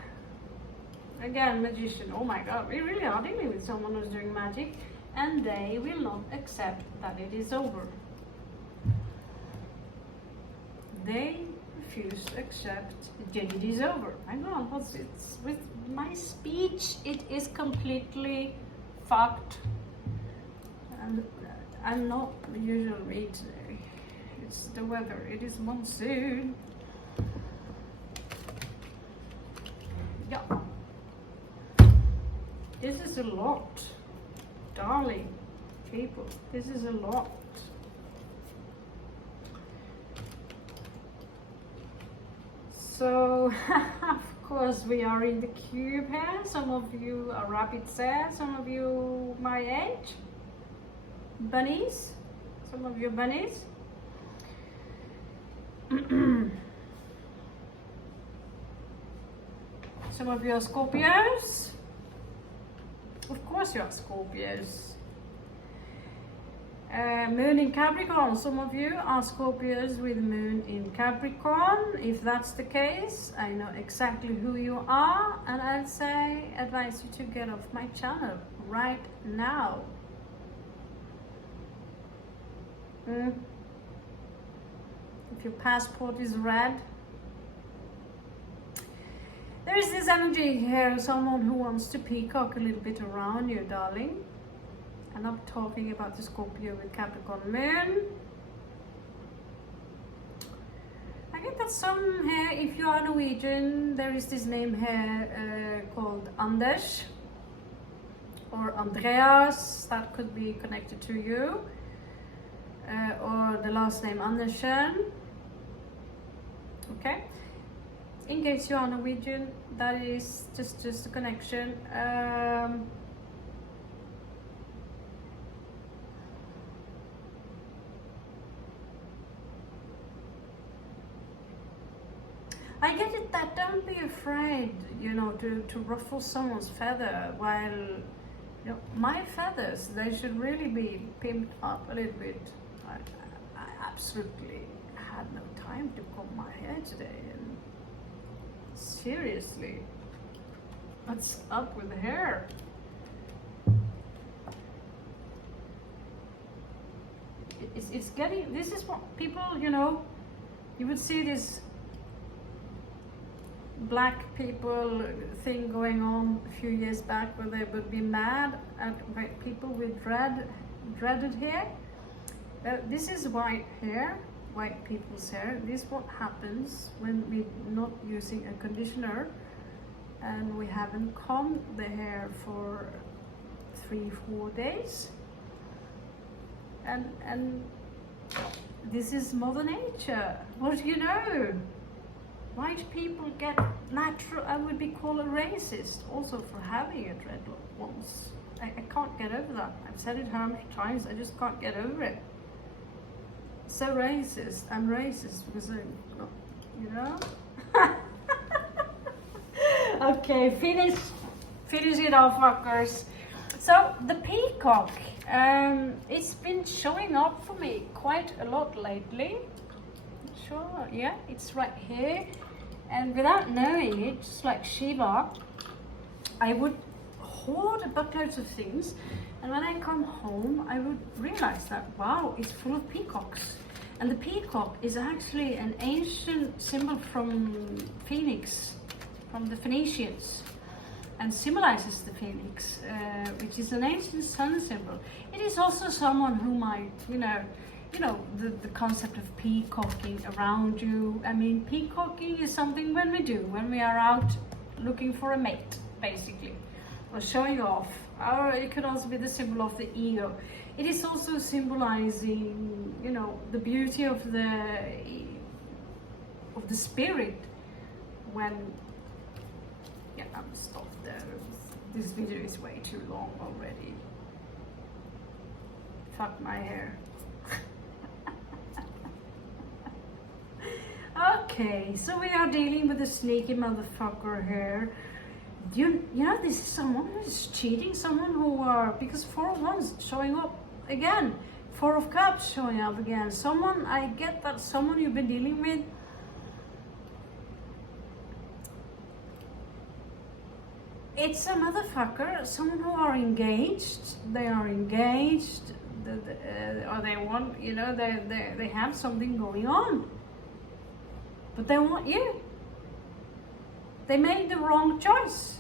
Again, magician. Oh my god, we really are dealing with someone who's doing magic. And they will not accept that it is over. They refuse to accept that it is over. I know, it's with my speech, it is completely fucked. And I'm not the usual read today. It's the weather. It is monsoon. Yeah. This is a lot. Darling people, this is a lot. So, of course, we are in the cube here. Some of you are rabbits there, some of you my age. Bunnies, some of you bunnies. Some of you are Scorpios. Of course you are Scorpios. Moon in Capricorn. Some of you are Scorpios with moon in Capricorn. If that's the case, I know exactly who you are, and I'd say advise you to get off my channel right now. If your passport is red, there is this energy here, someone who wants to peacock a little bit around you, darling. And I'm talking about the Scorpio with Capricorn moon. I get that some here, if you are Norwegian, there is this name here called Anders or Andreas, that could be connected to you. Or the last name Andersen. Okay? In case you are Norwegian, that is just a connection. I get it that don't be afraid, you know, to ruffle someone's feather, while, you know, my feathers, they should really be pimped up a little bit. I absolutely had no time to comb my hair today, and seriously, what's up with the hair? It's getting, this is what people, you know, you would see this black people thing going on a few years back where they would be mad at people with dreaded hair. This is white hair, white people's hair. This is what happens when we're not using a conditioner and we haven't combed the hair for 3-4 days. And this is Mother Nature. What do you know? White people get natural, I would be called a racist also for having a dreadlock once. I can't get over that. I've said it 100 times, I just can't get over it. So racist. I'm racist because I'm not, you know? Okay, finish it off, fuckers. So the peacock, it's been showing up for me quite a lot lately. Sure, yeah, it's right here. And without knowing it, just like Shiva, I would hoard a buttloads of things. And when I come home, I would realize that, wow, it's full of peacocks. And the peacock is actually an ancient symbol from Phoenix, from the Phoenicians, and symbolizes the phoenix, which is an ancient sun symbol. It is also someone who might, the concept of peacocking around you. I mean, peacocking is something when we are out looking for a mate, basically, or showing off. Or it could also be the symbol of the ego. It is also symbolizing, the beauty of the spirit. When I'm stopped there. This video is way too long already. Fuck my hair. Okay, so we are dealing with a sneaky motherfucker here. You know, this is someone who is cheating, someone who because 4 of Wands showing up again, 4 of Cups showing up again. Someone, I get that someone you've been dealing with, it's a motherfucker, someone who are engaged. They are engaged, or they want, they have something going on, but they want you. They made the wrong choice.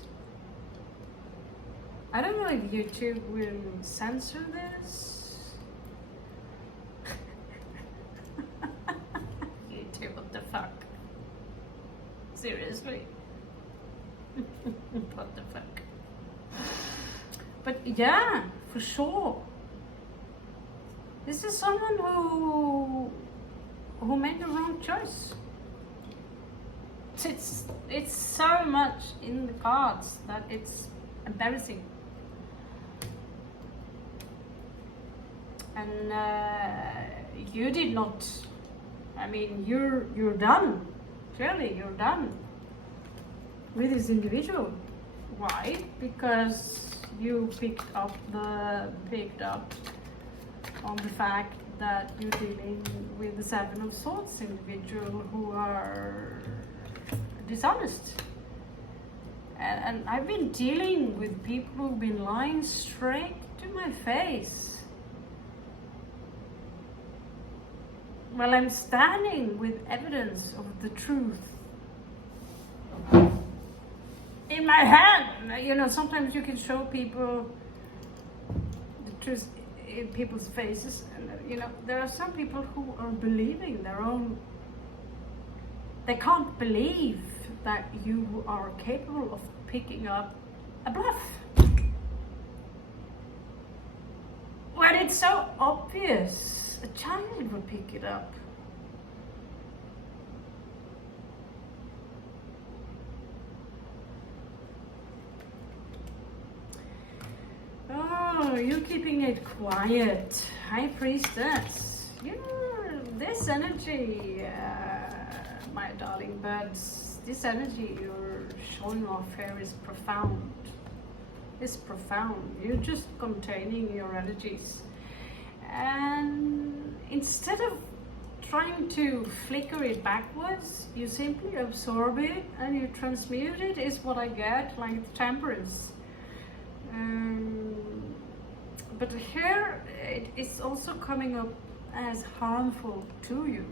I don't know if YouTube will censor this. YouTube, what the fuck? Seriously? What the fuck? But yeah, for sure. This is someone who made the wrong choice. It's so much in the cards that it's embarrassing. And you did not. I mean, you're done. Clearly, you're done with this individual. Why? Because you picked up on the fact that you're dealing with the 7 of Swords individual who are dishonest. And I've been dealing with people who've been lying straight to my face. Well, I'm standing with evidence of the truth in my hand. Sometimes you can show people the truth in people's faces, and there are some people who are believing their own. They can't believe that you are capable of picking up a bluff when it's so obvious. A child would pick it up. Oh, you're keeping it quiet. High Priestess. This energy, my darling birds, this energy you're showing off here is profound. It's profound. You're just containing your energies. And instead of trying to flicker it backwards, you simply absorb it and you transmute it, is what I get, like Temperance. But here it's also coming up as harmful to you.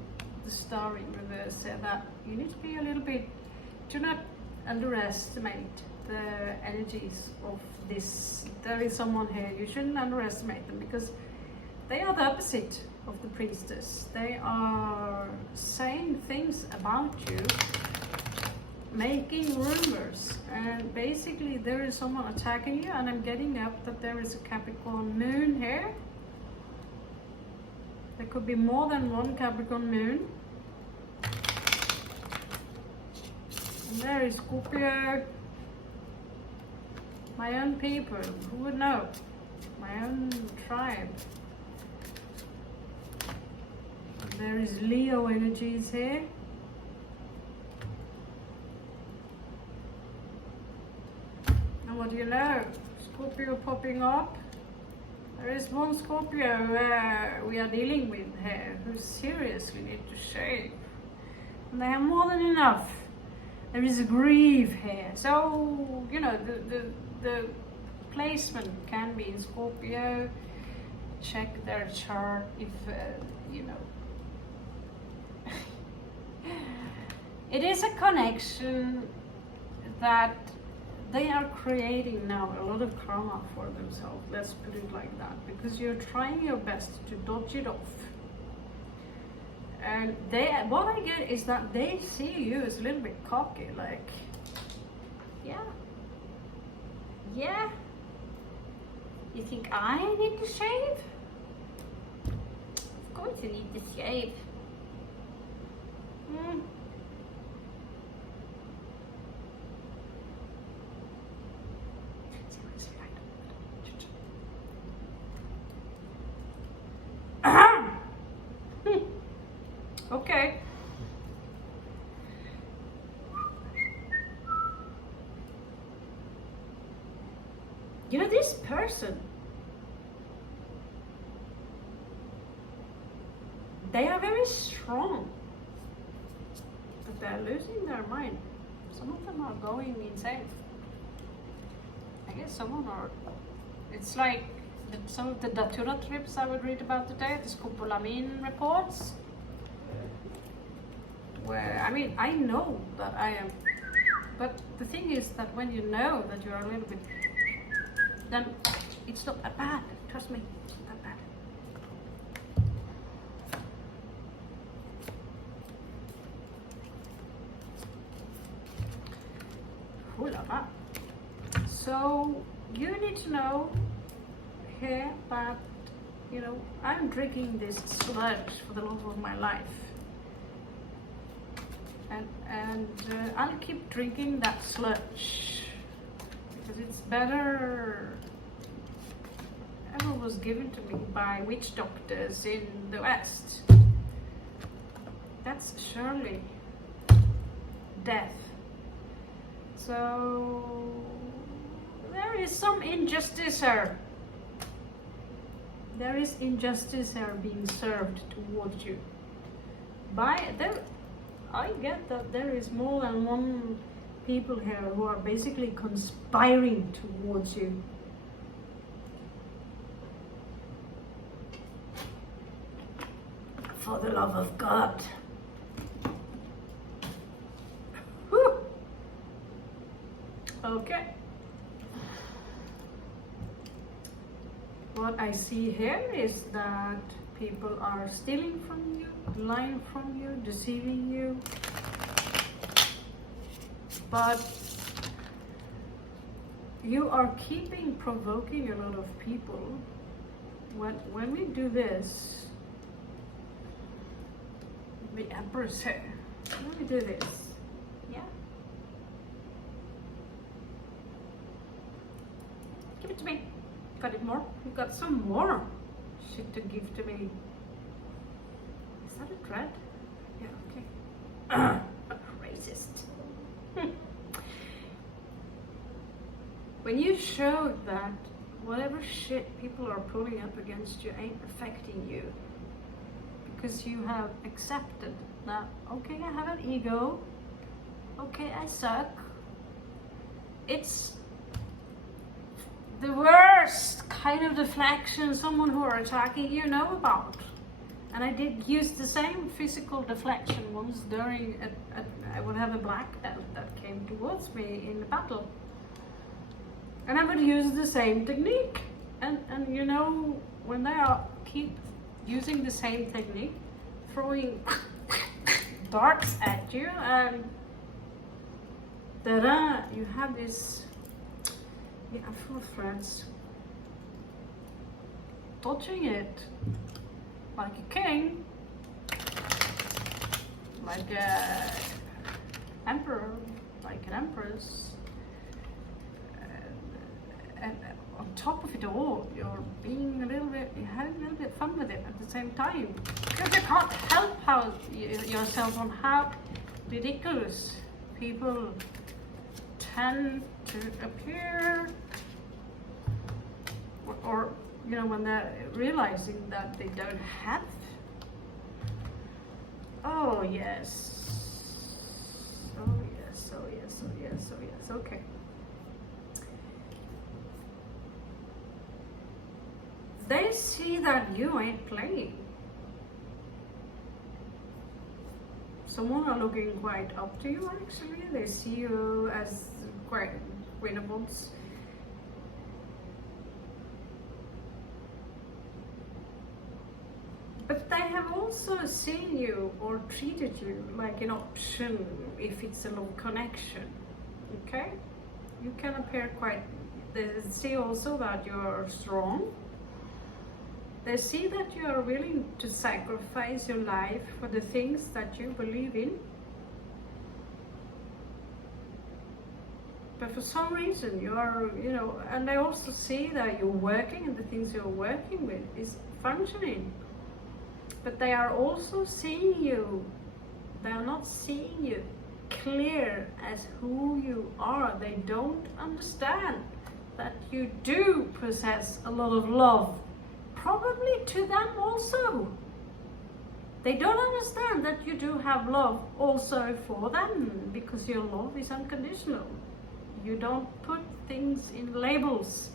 The Star in reverse said that you need to be a little bit, do not underestimate the energies of this. There is someone here, you shouldn't underestimate them, because they are the opposite of the Priestess. They are saying things about you, making rumors, and basically there is someone attacking you. And I'm getting up that there is a Capricorn moon here. There could be more than one Capricorn moon. And there is Scorpio. My own people, who would know? My own tribe. There is Leo energies here. And what do you know? Scorpio popping up. There is one Scorpio we are dealing with here who seriously need to shave. And they have more than enough. There is a grief here. So, you know, the placement can be in Scorpio. Check their chart if, you know. It is a connection that they are creating now a lot of karma for themselves, let's put it like that, because you're trying your best to dodge it off. And what I get is that they see you as a little bit cocky, like, yeah, you think I need to shave? Of course you need to shave. Okay. You know, this person, they are very strong, but they're losing their mind. Some of them are going insane. I guess some are. It's like some of the Datura trips I would read about today, the scopolamine reports. Where, I mean, I know that I am, but the thing is that when you know that you are a little bit, then it's not that bad. Trust me, it's not that bad. Oh la la. So you need to know here that, you know, I'm drinking this sludge for the love of my life. And I'll keep drinking that sludge because it's better. Ever was given to me by witch doctors in the West. That's surely death. So there is some injustice here. There is injustice here being served towards you. I get that there is more than one people here who are basically conspiring towards you. For the love of God. Whew. Okay. What I see here is that people are stealing from you, lying from you, deceiving you. But you are provoking a lot of people. When we do this, the Empress here, when we do this, yeah. Give it to me. Got it more? You got some more shit to give to me. Is that a dread? Yeah, okay. Racist. When you show that whatever shit people are pulling up against you ain't affecting you, because you have accepted that, okay, I have an ego, okay, I suck. It's the worst kind of deflection someone who are attacking you know about. And I did use the same physical deflection once during I would have a black belt that came towards me in the battle. And I would use the same technique. And you know, when they keep using the same technique, throwing darts at you, and you have this, yeah, full of threads, dodging it like a king, like an emperor, like an empress. And on top of it all, you're having a little bit fun with it at the same time. Because you can't help yourself on how ridiculous people tend to appear. or when they're realizing that they don't have. Oh yes, oh yes, oh yes, oh yes, oh yes. Okay. They see that you ain't playing. Someone are looking quite up to you actually. They see you as quite winnable. But they have also seen you or treated you like an option if it's a low connection. Okay? You can appear quite. They see also that you're strong. They see that you are willing to sacrifice your life for the things that you believe in. But for some reason you are, and they also see that you're working and the things you're working with is functioning. But they are also seeing you. They are not seeing you clear as who you are. They don't understand that you do possess a lot of love. Probably to them also. They don't understand that you do have love also for them, because your love is unconditional. You don't put things in labels,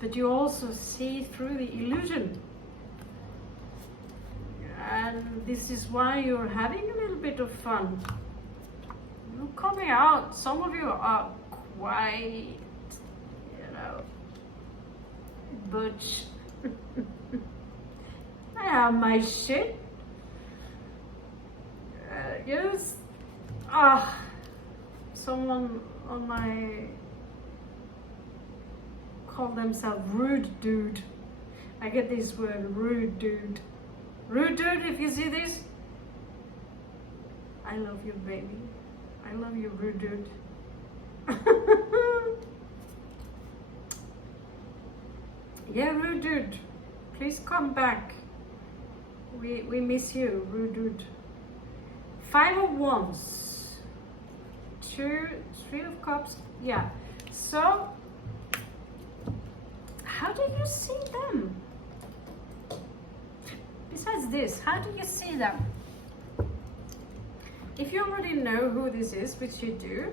but you also see through the illusion. And this is why you're having a little bit of fun. You're coming out. Some of you are quite, butch. I have my shit. Yes. Someone on my call themselves rude dude. I get this word, rude dude. Rude dude, if you see this, I love you, baby. I love you, rude dude. Yeah, rude dude, please come back. We miss you, rude dude. 5 of Wands, 2, 3 of Cups. Yeah. So, how do you see them? Besides this, how do you see them? If you already know who this is, which you do,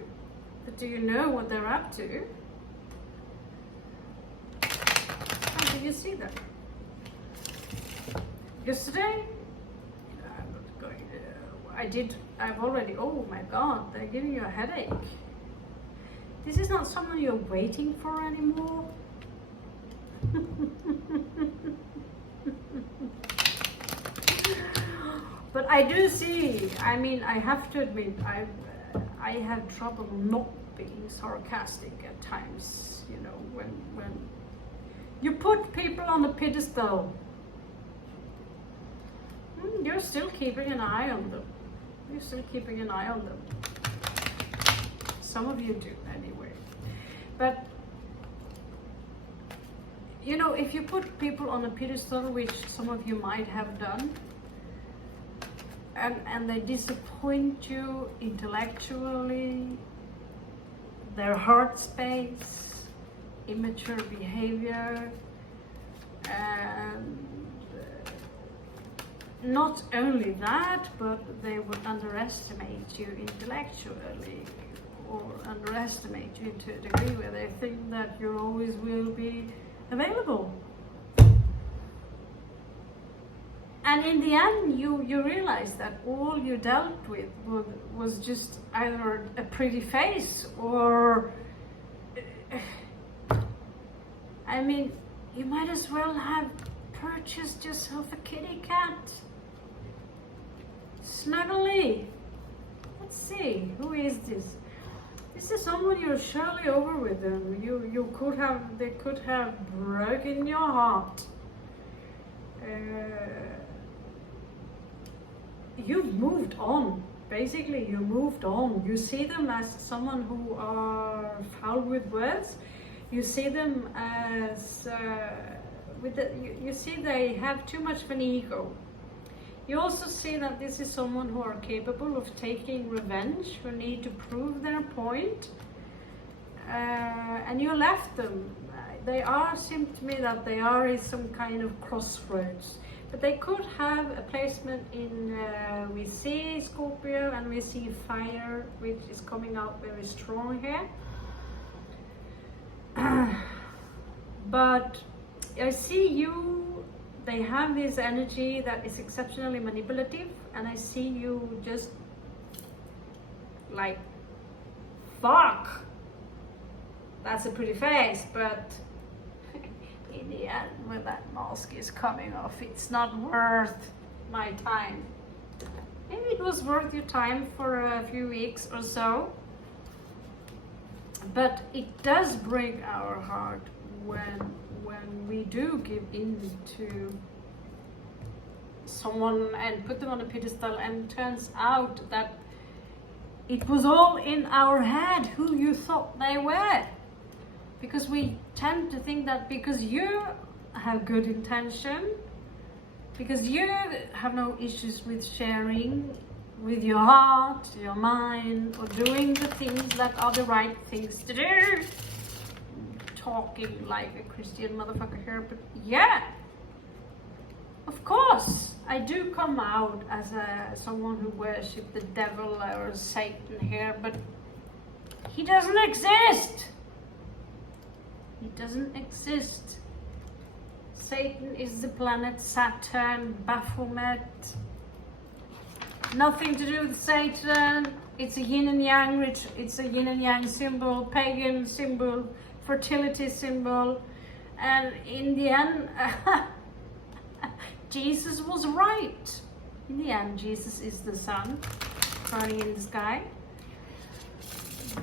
but do you know what they're up to? How do you see them? Yesterday, I've already, oh my God, they're giving you a headache. This is not someone you're waiting for anymore. But I do see, I have to admit, I have trouble not being sarcastic at times, when you put people on a pedestal. You're still keeping an eye on them. You're still keeping an eye on them. Some of you do, anyway. But, if you put people on a pedestal, which some of you might have done, and they disappoint you intellectually, their heart space, immature behavior, and not only that, but they would underestimate you intellectually, or underestimate you to a degree where they think that you always will be available. And in the end, you realize that all you dealt with was just either a pretty face or, you might as well have purchased yourself a kitty cat. Snuggly. Let's see, who is this? This is someone you're surely over with them. They could have broken your heart. You've moved on. Basically, you moved on. You see them as someone who are foul with words. You see them as you see they have too much of an ego. You also see that this is someone who are capable of taking revenge, who need to prove their point, and you left them. they are seem to me that they are in some kind of crossroads. But they could have a placement in, we see Scorpio and we see fire, which is coming out very strong here. But I see you, they have this energy that is exceptionally manipulative, and I see you just like, fuck, that's a pretty face, but in the end, when that mask is coming off, it's not worth my time. Maybe it was worth your time for a few weeks or so, but it does break our heart when we do give in to someone and put them on a pedestal, and it turns out that it was all in our head who you thought they were. Because we tend to think that because you have good intention, because you have no issues with sharing with your heart, your mind, or doing the things that are the right things to do. Talking like a Christian motherfucker here, but yeah, of course, I do come out as someone who worships the devil or Satan here, but he doesn't exist. He doesn't exist. Satan is the planet Saturn, Baphomet. Nothing to do with Satan. It's a yin and yang, it's a yin and yang symbol, pagan symbol, fertility symbol. And in the end, Jesus was right. In the end, Jesus is the sun burning in the sky.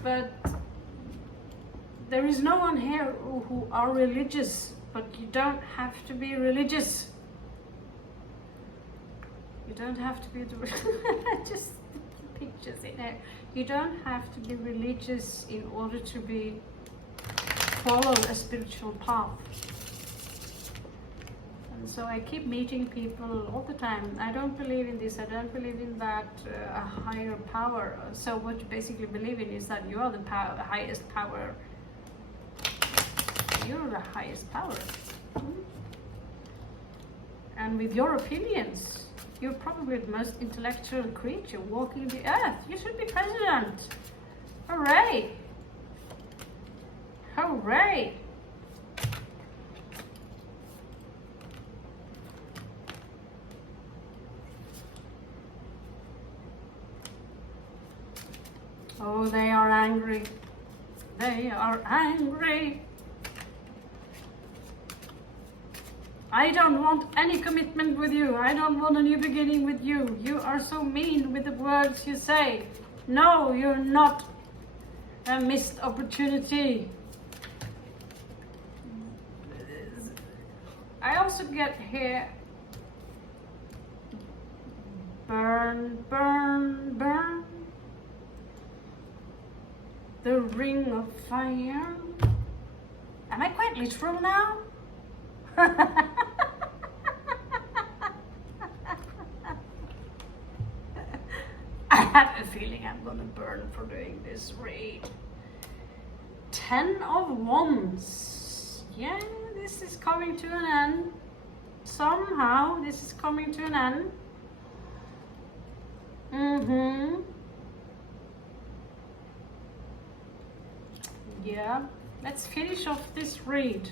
But there is no one here who are religious, but you don't have to be religious. You don't have to be, just pictures in there. You don't have to be religious in order to follow a spiritual path. And so I keep meeting people all the time. I don't believe in this, I don't believe in that, a higher power. So what you basically believe in is that you are the highest power. You're the highest power. And with your opinions, you're probably the most intellectual creature walking the earth. You should be president. Hooray! Hooray! Oh, they are angry. They are angry. I don't want any commitment with you. I don't want a new beginning with you. You are so mean with the words you say. No, you're not a missed opportunity. I also get here, burn, burn, burn. The ring of fire. Am I quite literal now? I have a feeling I'm gonna burn for doing this read. 10 of Wands. Yeah, this is coming to an end. Somehow this is coming to an end. Yeah, let's finish off this read.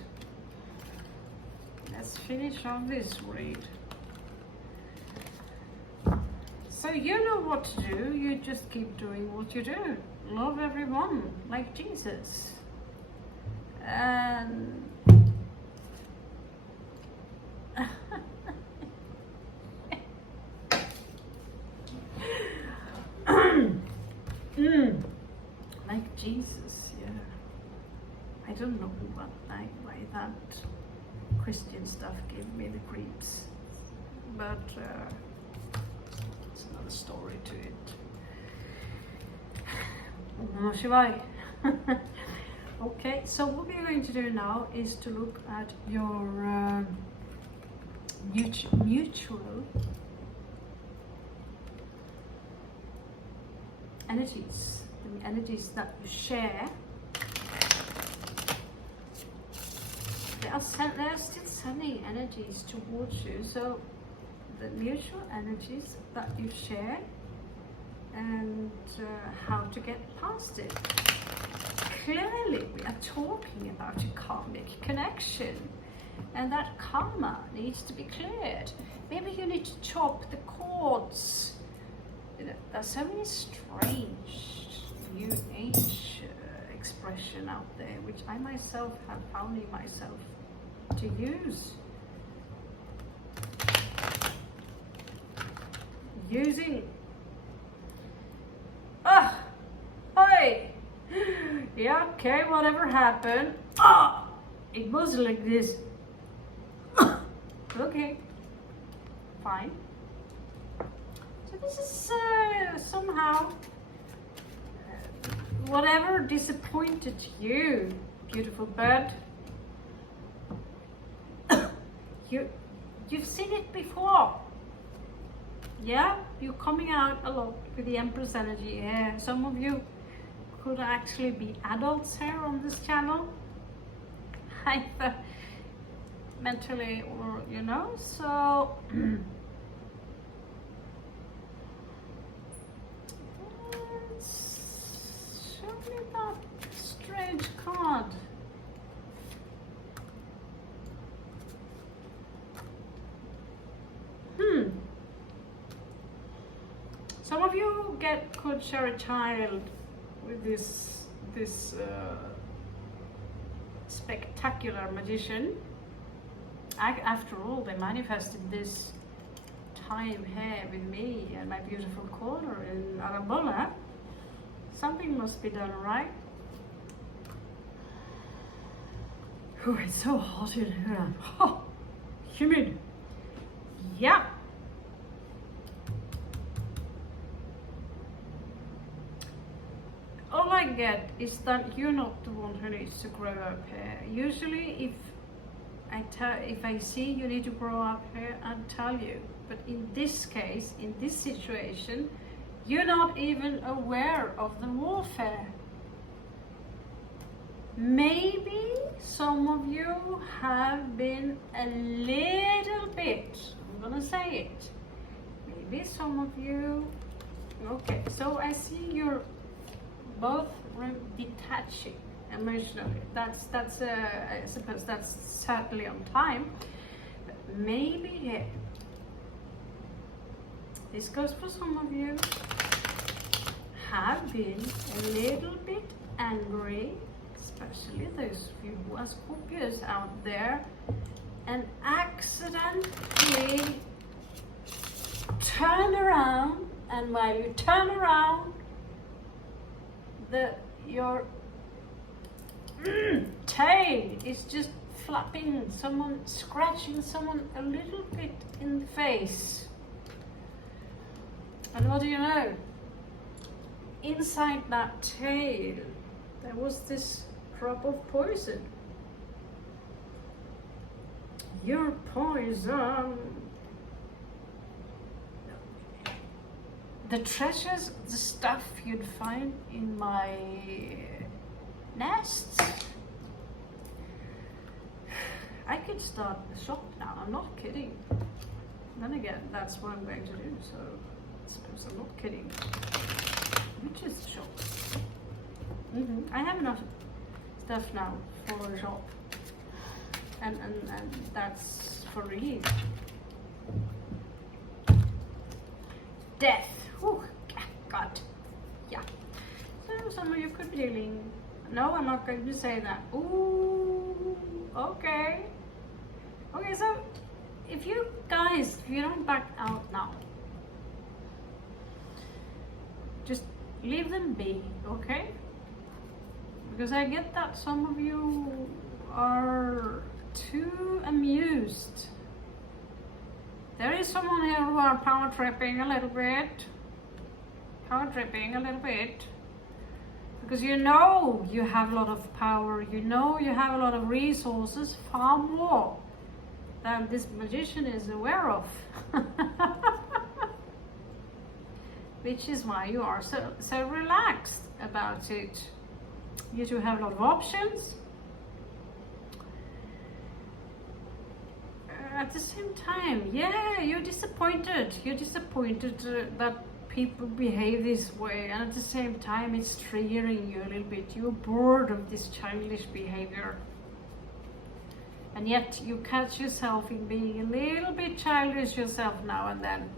Let's finish off this read. So you know what to do. You just keep doing what you do. Love everyone like Jesus. And like Jesus, yeah. I don't know why that Christian stuff gave me the creeps, but it's another story to it. Namah Shivaya. Okay, so what we're going to do now is to look at your mutual energies, the energies that you share they're still sending energies towards you. So the mutual energies that you share and how to get past it. Clearly, we are talking about a karmic connection, and that karma needs to be cleared. Maybe you need to chop the cords. There's so many strange New Age expression out there, which I myself have found in myself to use. Using hey, yeah, okay, whatever happened, it was like this. Okay, fine. So this is somehow whatever disappointed you, beautiful bird. You've seen it before. Yeah, you're coming out a lot with the Empress energy here. Some of you could actually be adults here on this channel, either mentally or so show me that strange card. Some of you could share a child with this spectacular magician. After all, they manifested this time here with me and my beautiful corner in Arabola. Something must be done right. Oh, it's so hot in here. Oh, humid. Yeah. All I get is that you're not the one who needs to grow up here. Usually, if I see you need to grow up here, I'd tell you. But in this case, in this situation, you're not even aware of the warfare. Maybe some of you have been a little bit, I'm gonna say it, maybe some of you, okay, so I see you're both detaching emotionally. That's I suppose that's certainly on time, but maybe here, this goes for some of you, have been a little bit angry, especially those of you who are Scorpios out there, and accidentally turn around, and while you turn around, your tail is just flapping, someone scratching someone a little bit in the face. And what do you know? Inside that tail, there was this drop of poison. Your poison. The treasures, the stuff you'd find in my nests. I could start a shop now, I'm not kidding. Then again, that's what I'm going to do, so I suppose I'm not kidding. Which is the shop? I have enough stuff now for a shop. And that's for real. Death. Oh, God. Yeah. So some of you could be dealing. No, I'm not going to say that. Ooh, okay. Okay, so if you guys, if you don't back out now, just leave them be, okay? Because I get that some of you are too amused. There is someone here who are power tripping a little bit. Because you know you have a lot of power, you know you have a lot of resources, far more than this magician is aware of. Which is why you are so relaxed about it. You two have a lot of options. at the same time, yeah, you're disappointed. You're disappointed that people behave this way, and at the same time it's triggering you a little bit. You're bored of this childish behavior, and yet you catch yourself in being a little bit childish yourself now and then.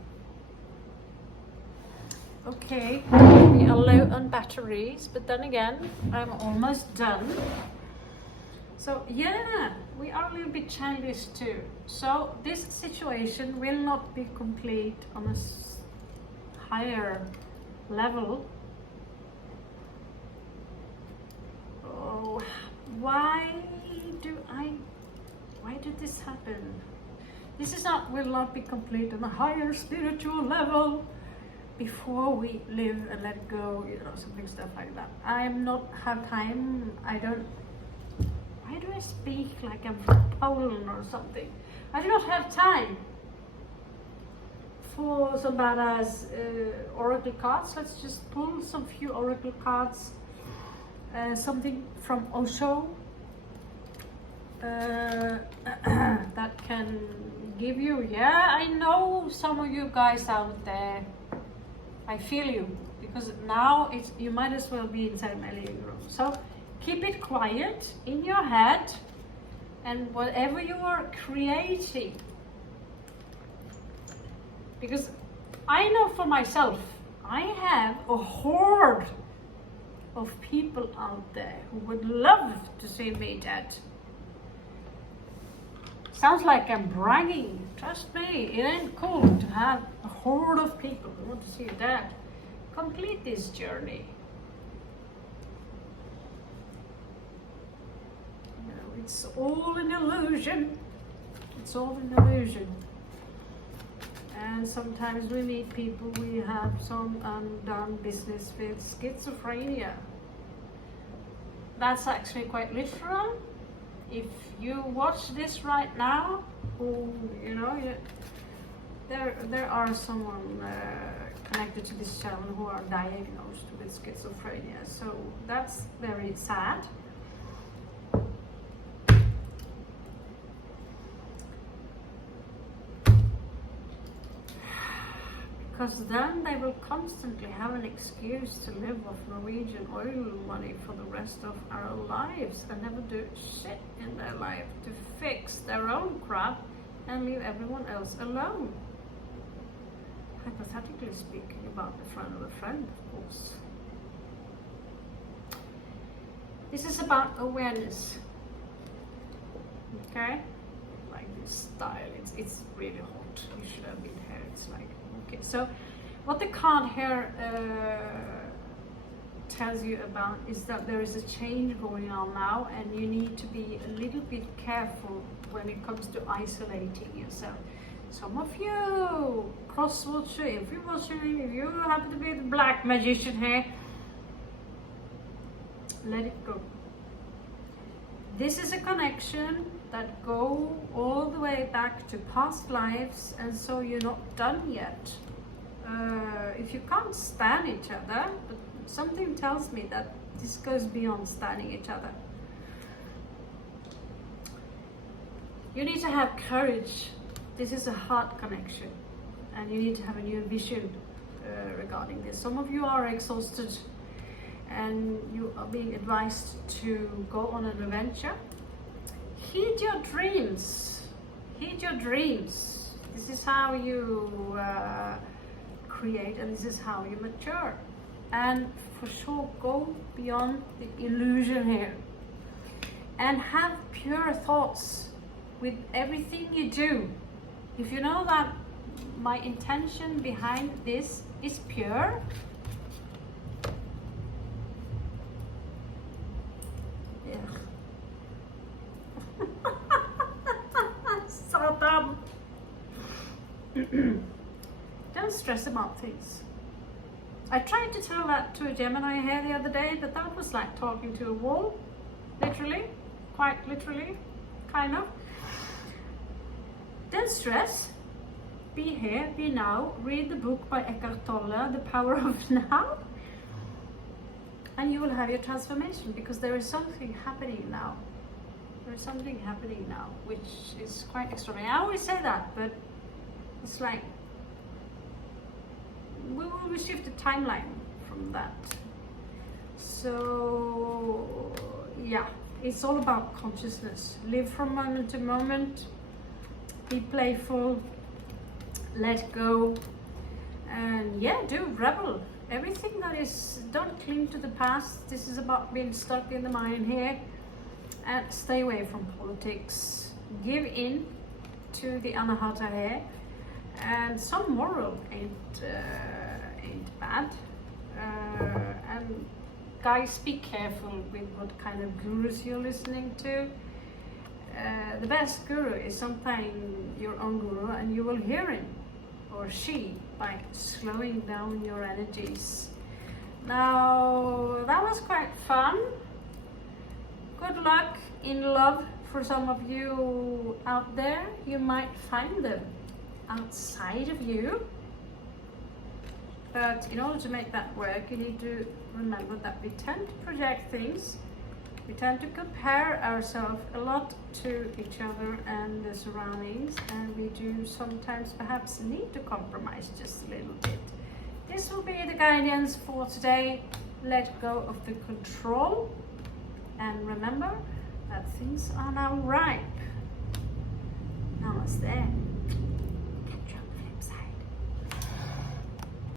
Okay, we are low on batteries, but then again, I'm almost done. So yeah, we are a little bit childish too. So this situation will not be complete on a higher level. Oh, why did this happen? This will not be complete on a higher spiritual level before we live and let go, something stuff like that. I'm not have time. Why do I speak like I'm from Poland or something? I do not have time for some badass oracle cards. Let's just pull some few oracle cards. Something from Osho that can give you, yeah, I know some of you guys out there, I feel you, because now you might as well be inside my living room. So keep it quiet in your head, and whatever you are creating, because I know for myself, I have a horde of people out there who would love to see me dead. Sounds like I'm bragging. Trust me, it ain't cool to have a horde of people who want to see you dead. Complete this journey. It's all an illusion. It's all an illusion. And sometimes we meet people, we have some undone business with schizophrenia. That's actually quite literal. If you watch this right now, there are someone connected to this channel who are diagnosed with schizophrenia. So that's very sad. Because then they will constantly have an excuse to live off Norwegian oil money for the rest of our lives and never do shit in their life to fix their own crap and leave everyone else alone. Hypothetically speaking, about the friend of a friend, of course. This is about awareness. Okay? Like this style, it's really hot. You should have been here. It's like, okay, so what the card here tells you about is that there is a change going on now, and you need to be a little bit careful when it comes to isolating yourself. Some of you cross-watcher, if you happen to be the black magician here, let it go. This is a connection that go all the way back to past lives, and so you're not done yet. If you can't stand each other, but something tells me that this goes beyond standing each other. You need to have courage. This is a heart connection, and you need to have a new vision regarding this. Some of you are exhausted, and you are being advised to go on an adventure. Heed your dreams. Heed your dreams. This is how you create, and this is how you mature. And for sure, go beyond the illusion here. And have pure thoughts with everything you do. If you know that my intention behind this is pure, Satan. Don't stress about things. I tried to tell that to a Gemini here the other day, but that was like talking to a wall, literally, quite literally, kind of. Don't stress. Be here, be now. Read the book by Eckhart Tolle, The Power of Now, and you will have your transformation, because there is something happening now. There's something happening now, which is quite extraordinary. I always say that, but it's like we will shift the timeline from that. So yeah, it's all about consciousness. Live from moment to moment. Be playful. Let go. And yeah, do rebel. Everything that is, don't cling to the past. This is about being stuck in the mind here. And stay away from politics. Give in to the anahata here. And some moral ain't bad. And guys, be careful with what kind of gurus you're listening to. The best guru is sometimes your own guru, and you will hear him or she by slowing down your energies. Now, that was quite fun. Good luck in love for some of you out there. You might find them outside of you. But in order to make that work, you need to remember that we tend to project things. We tend to compare ourselves a lot to each other and the surroundings, and we do sometimes perhaps need to compromise just a little bit. This will be the guidance for today. Let go of the control, and remember that things are now ripe. Namaste.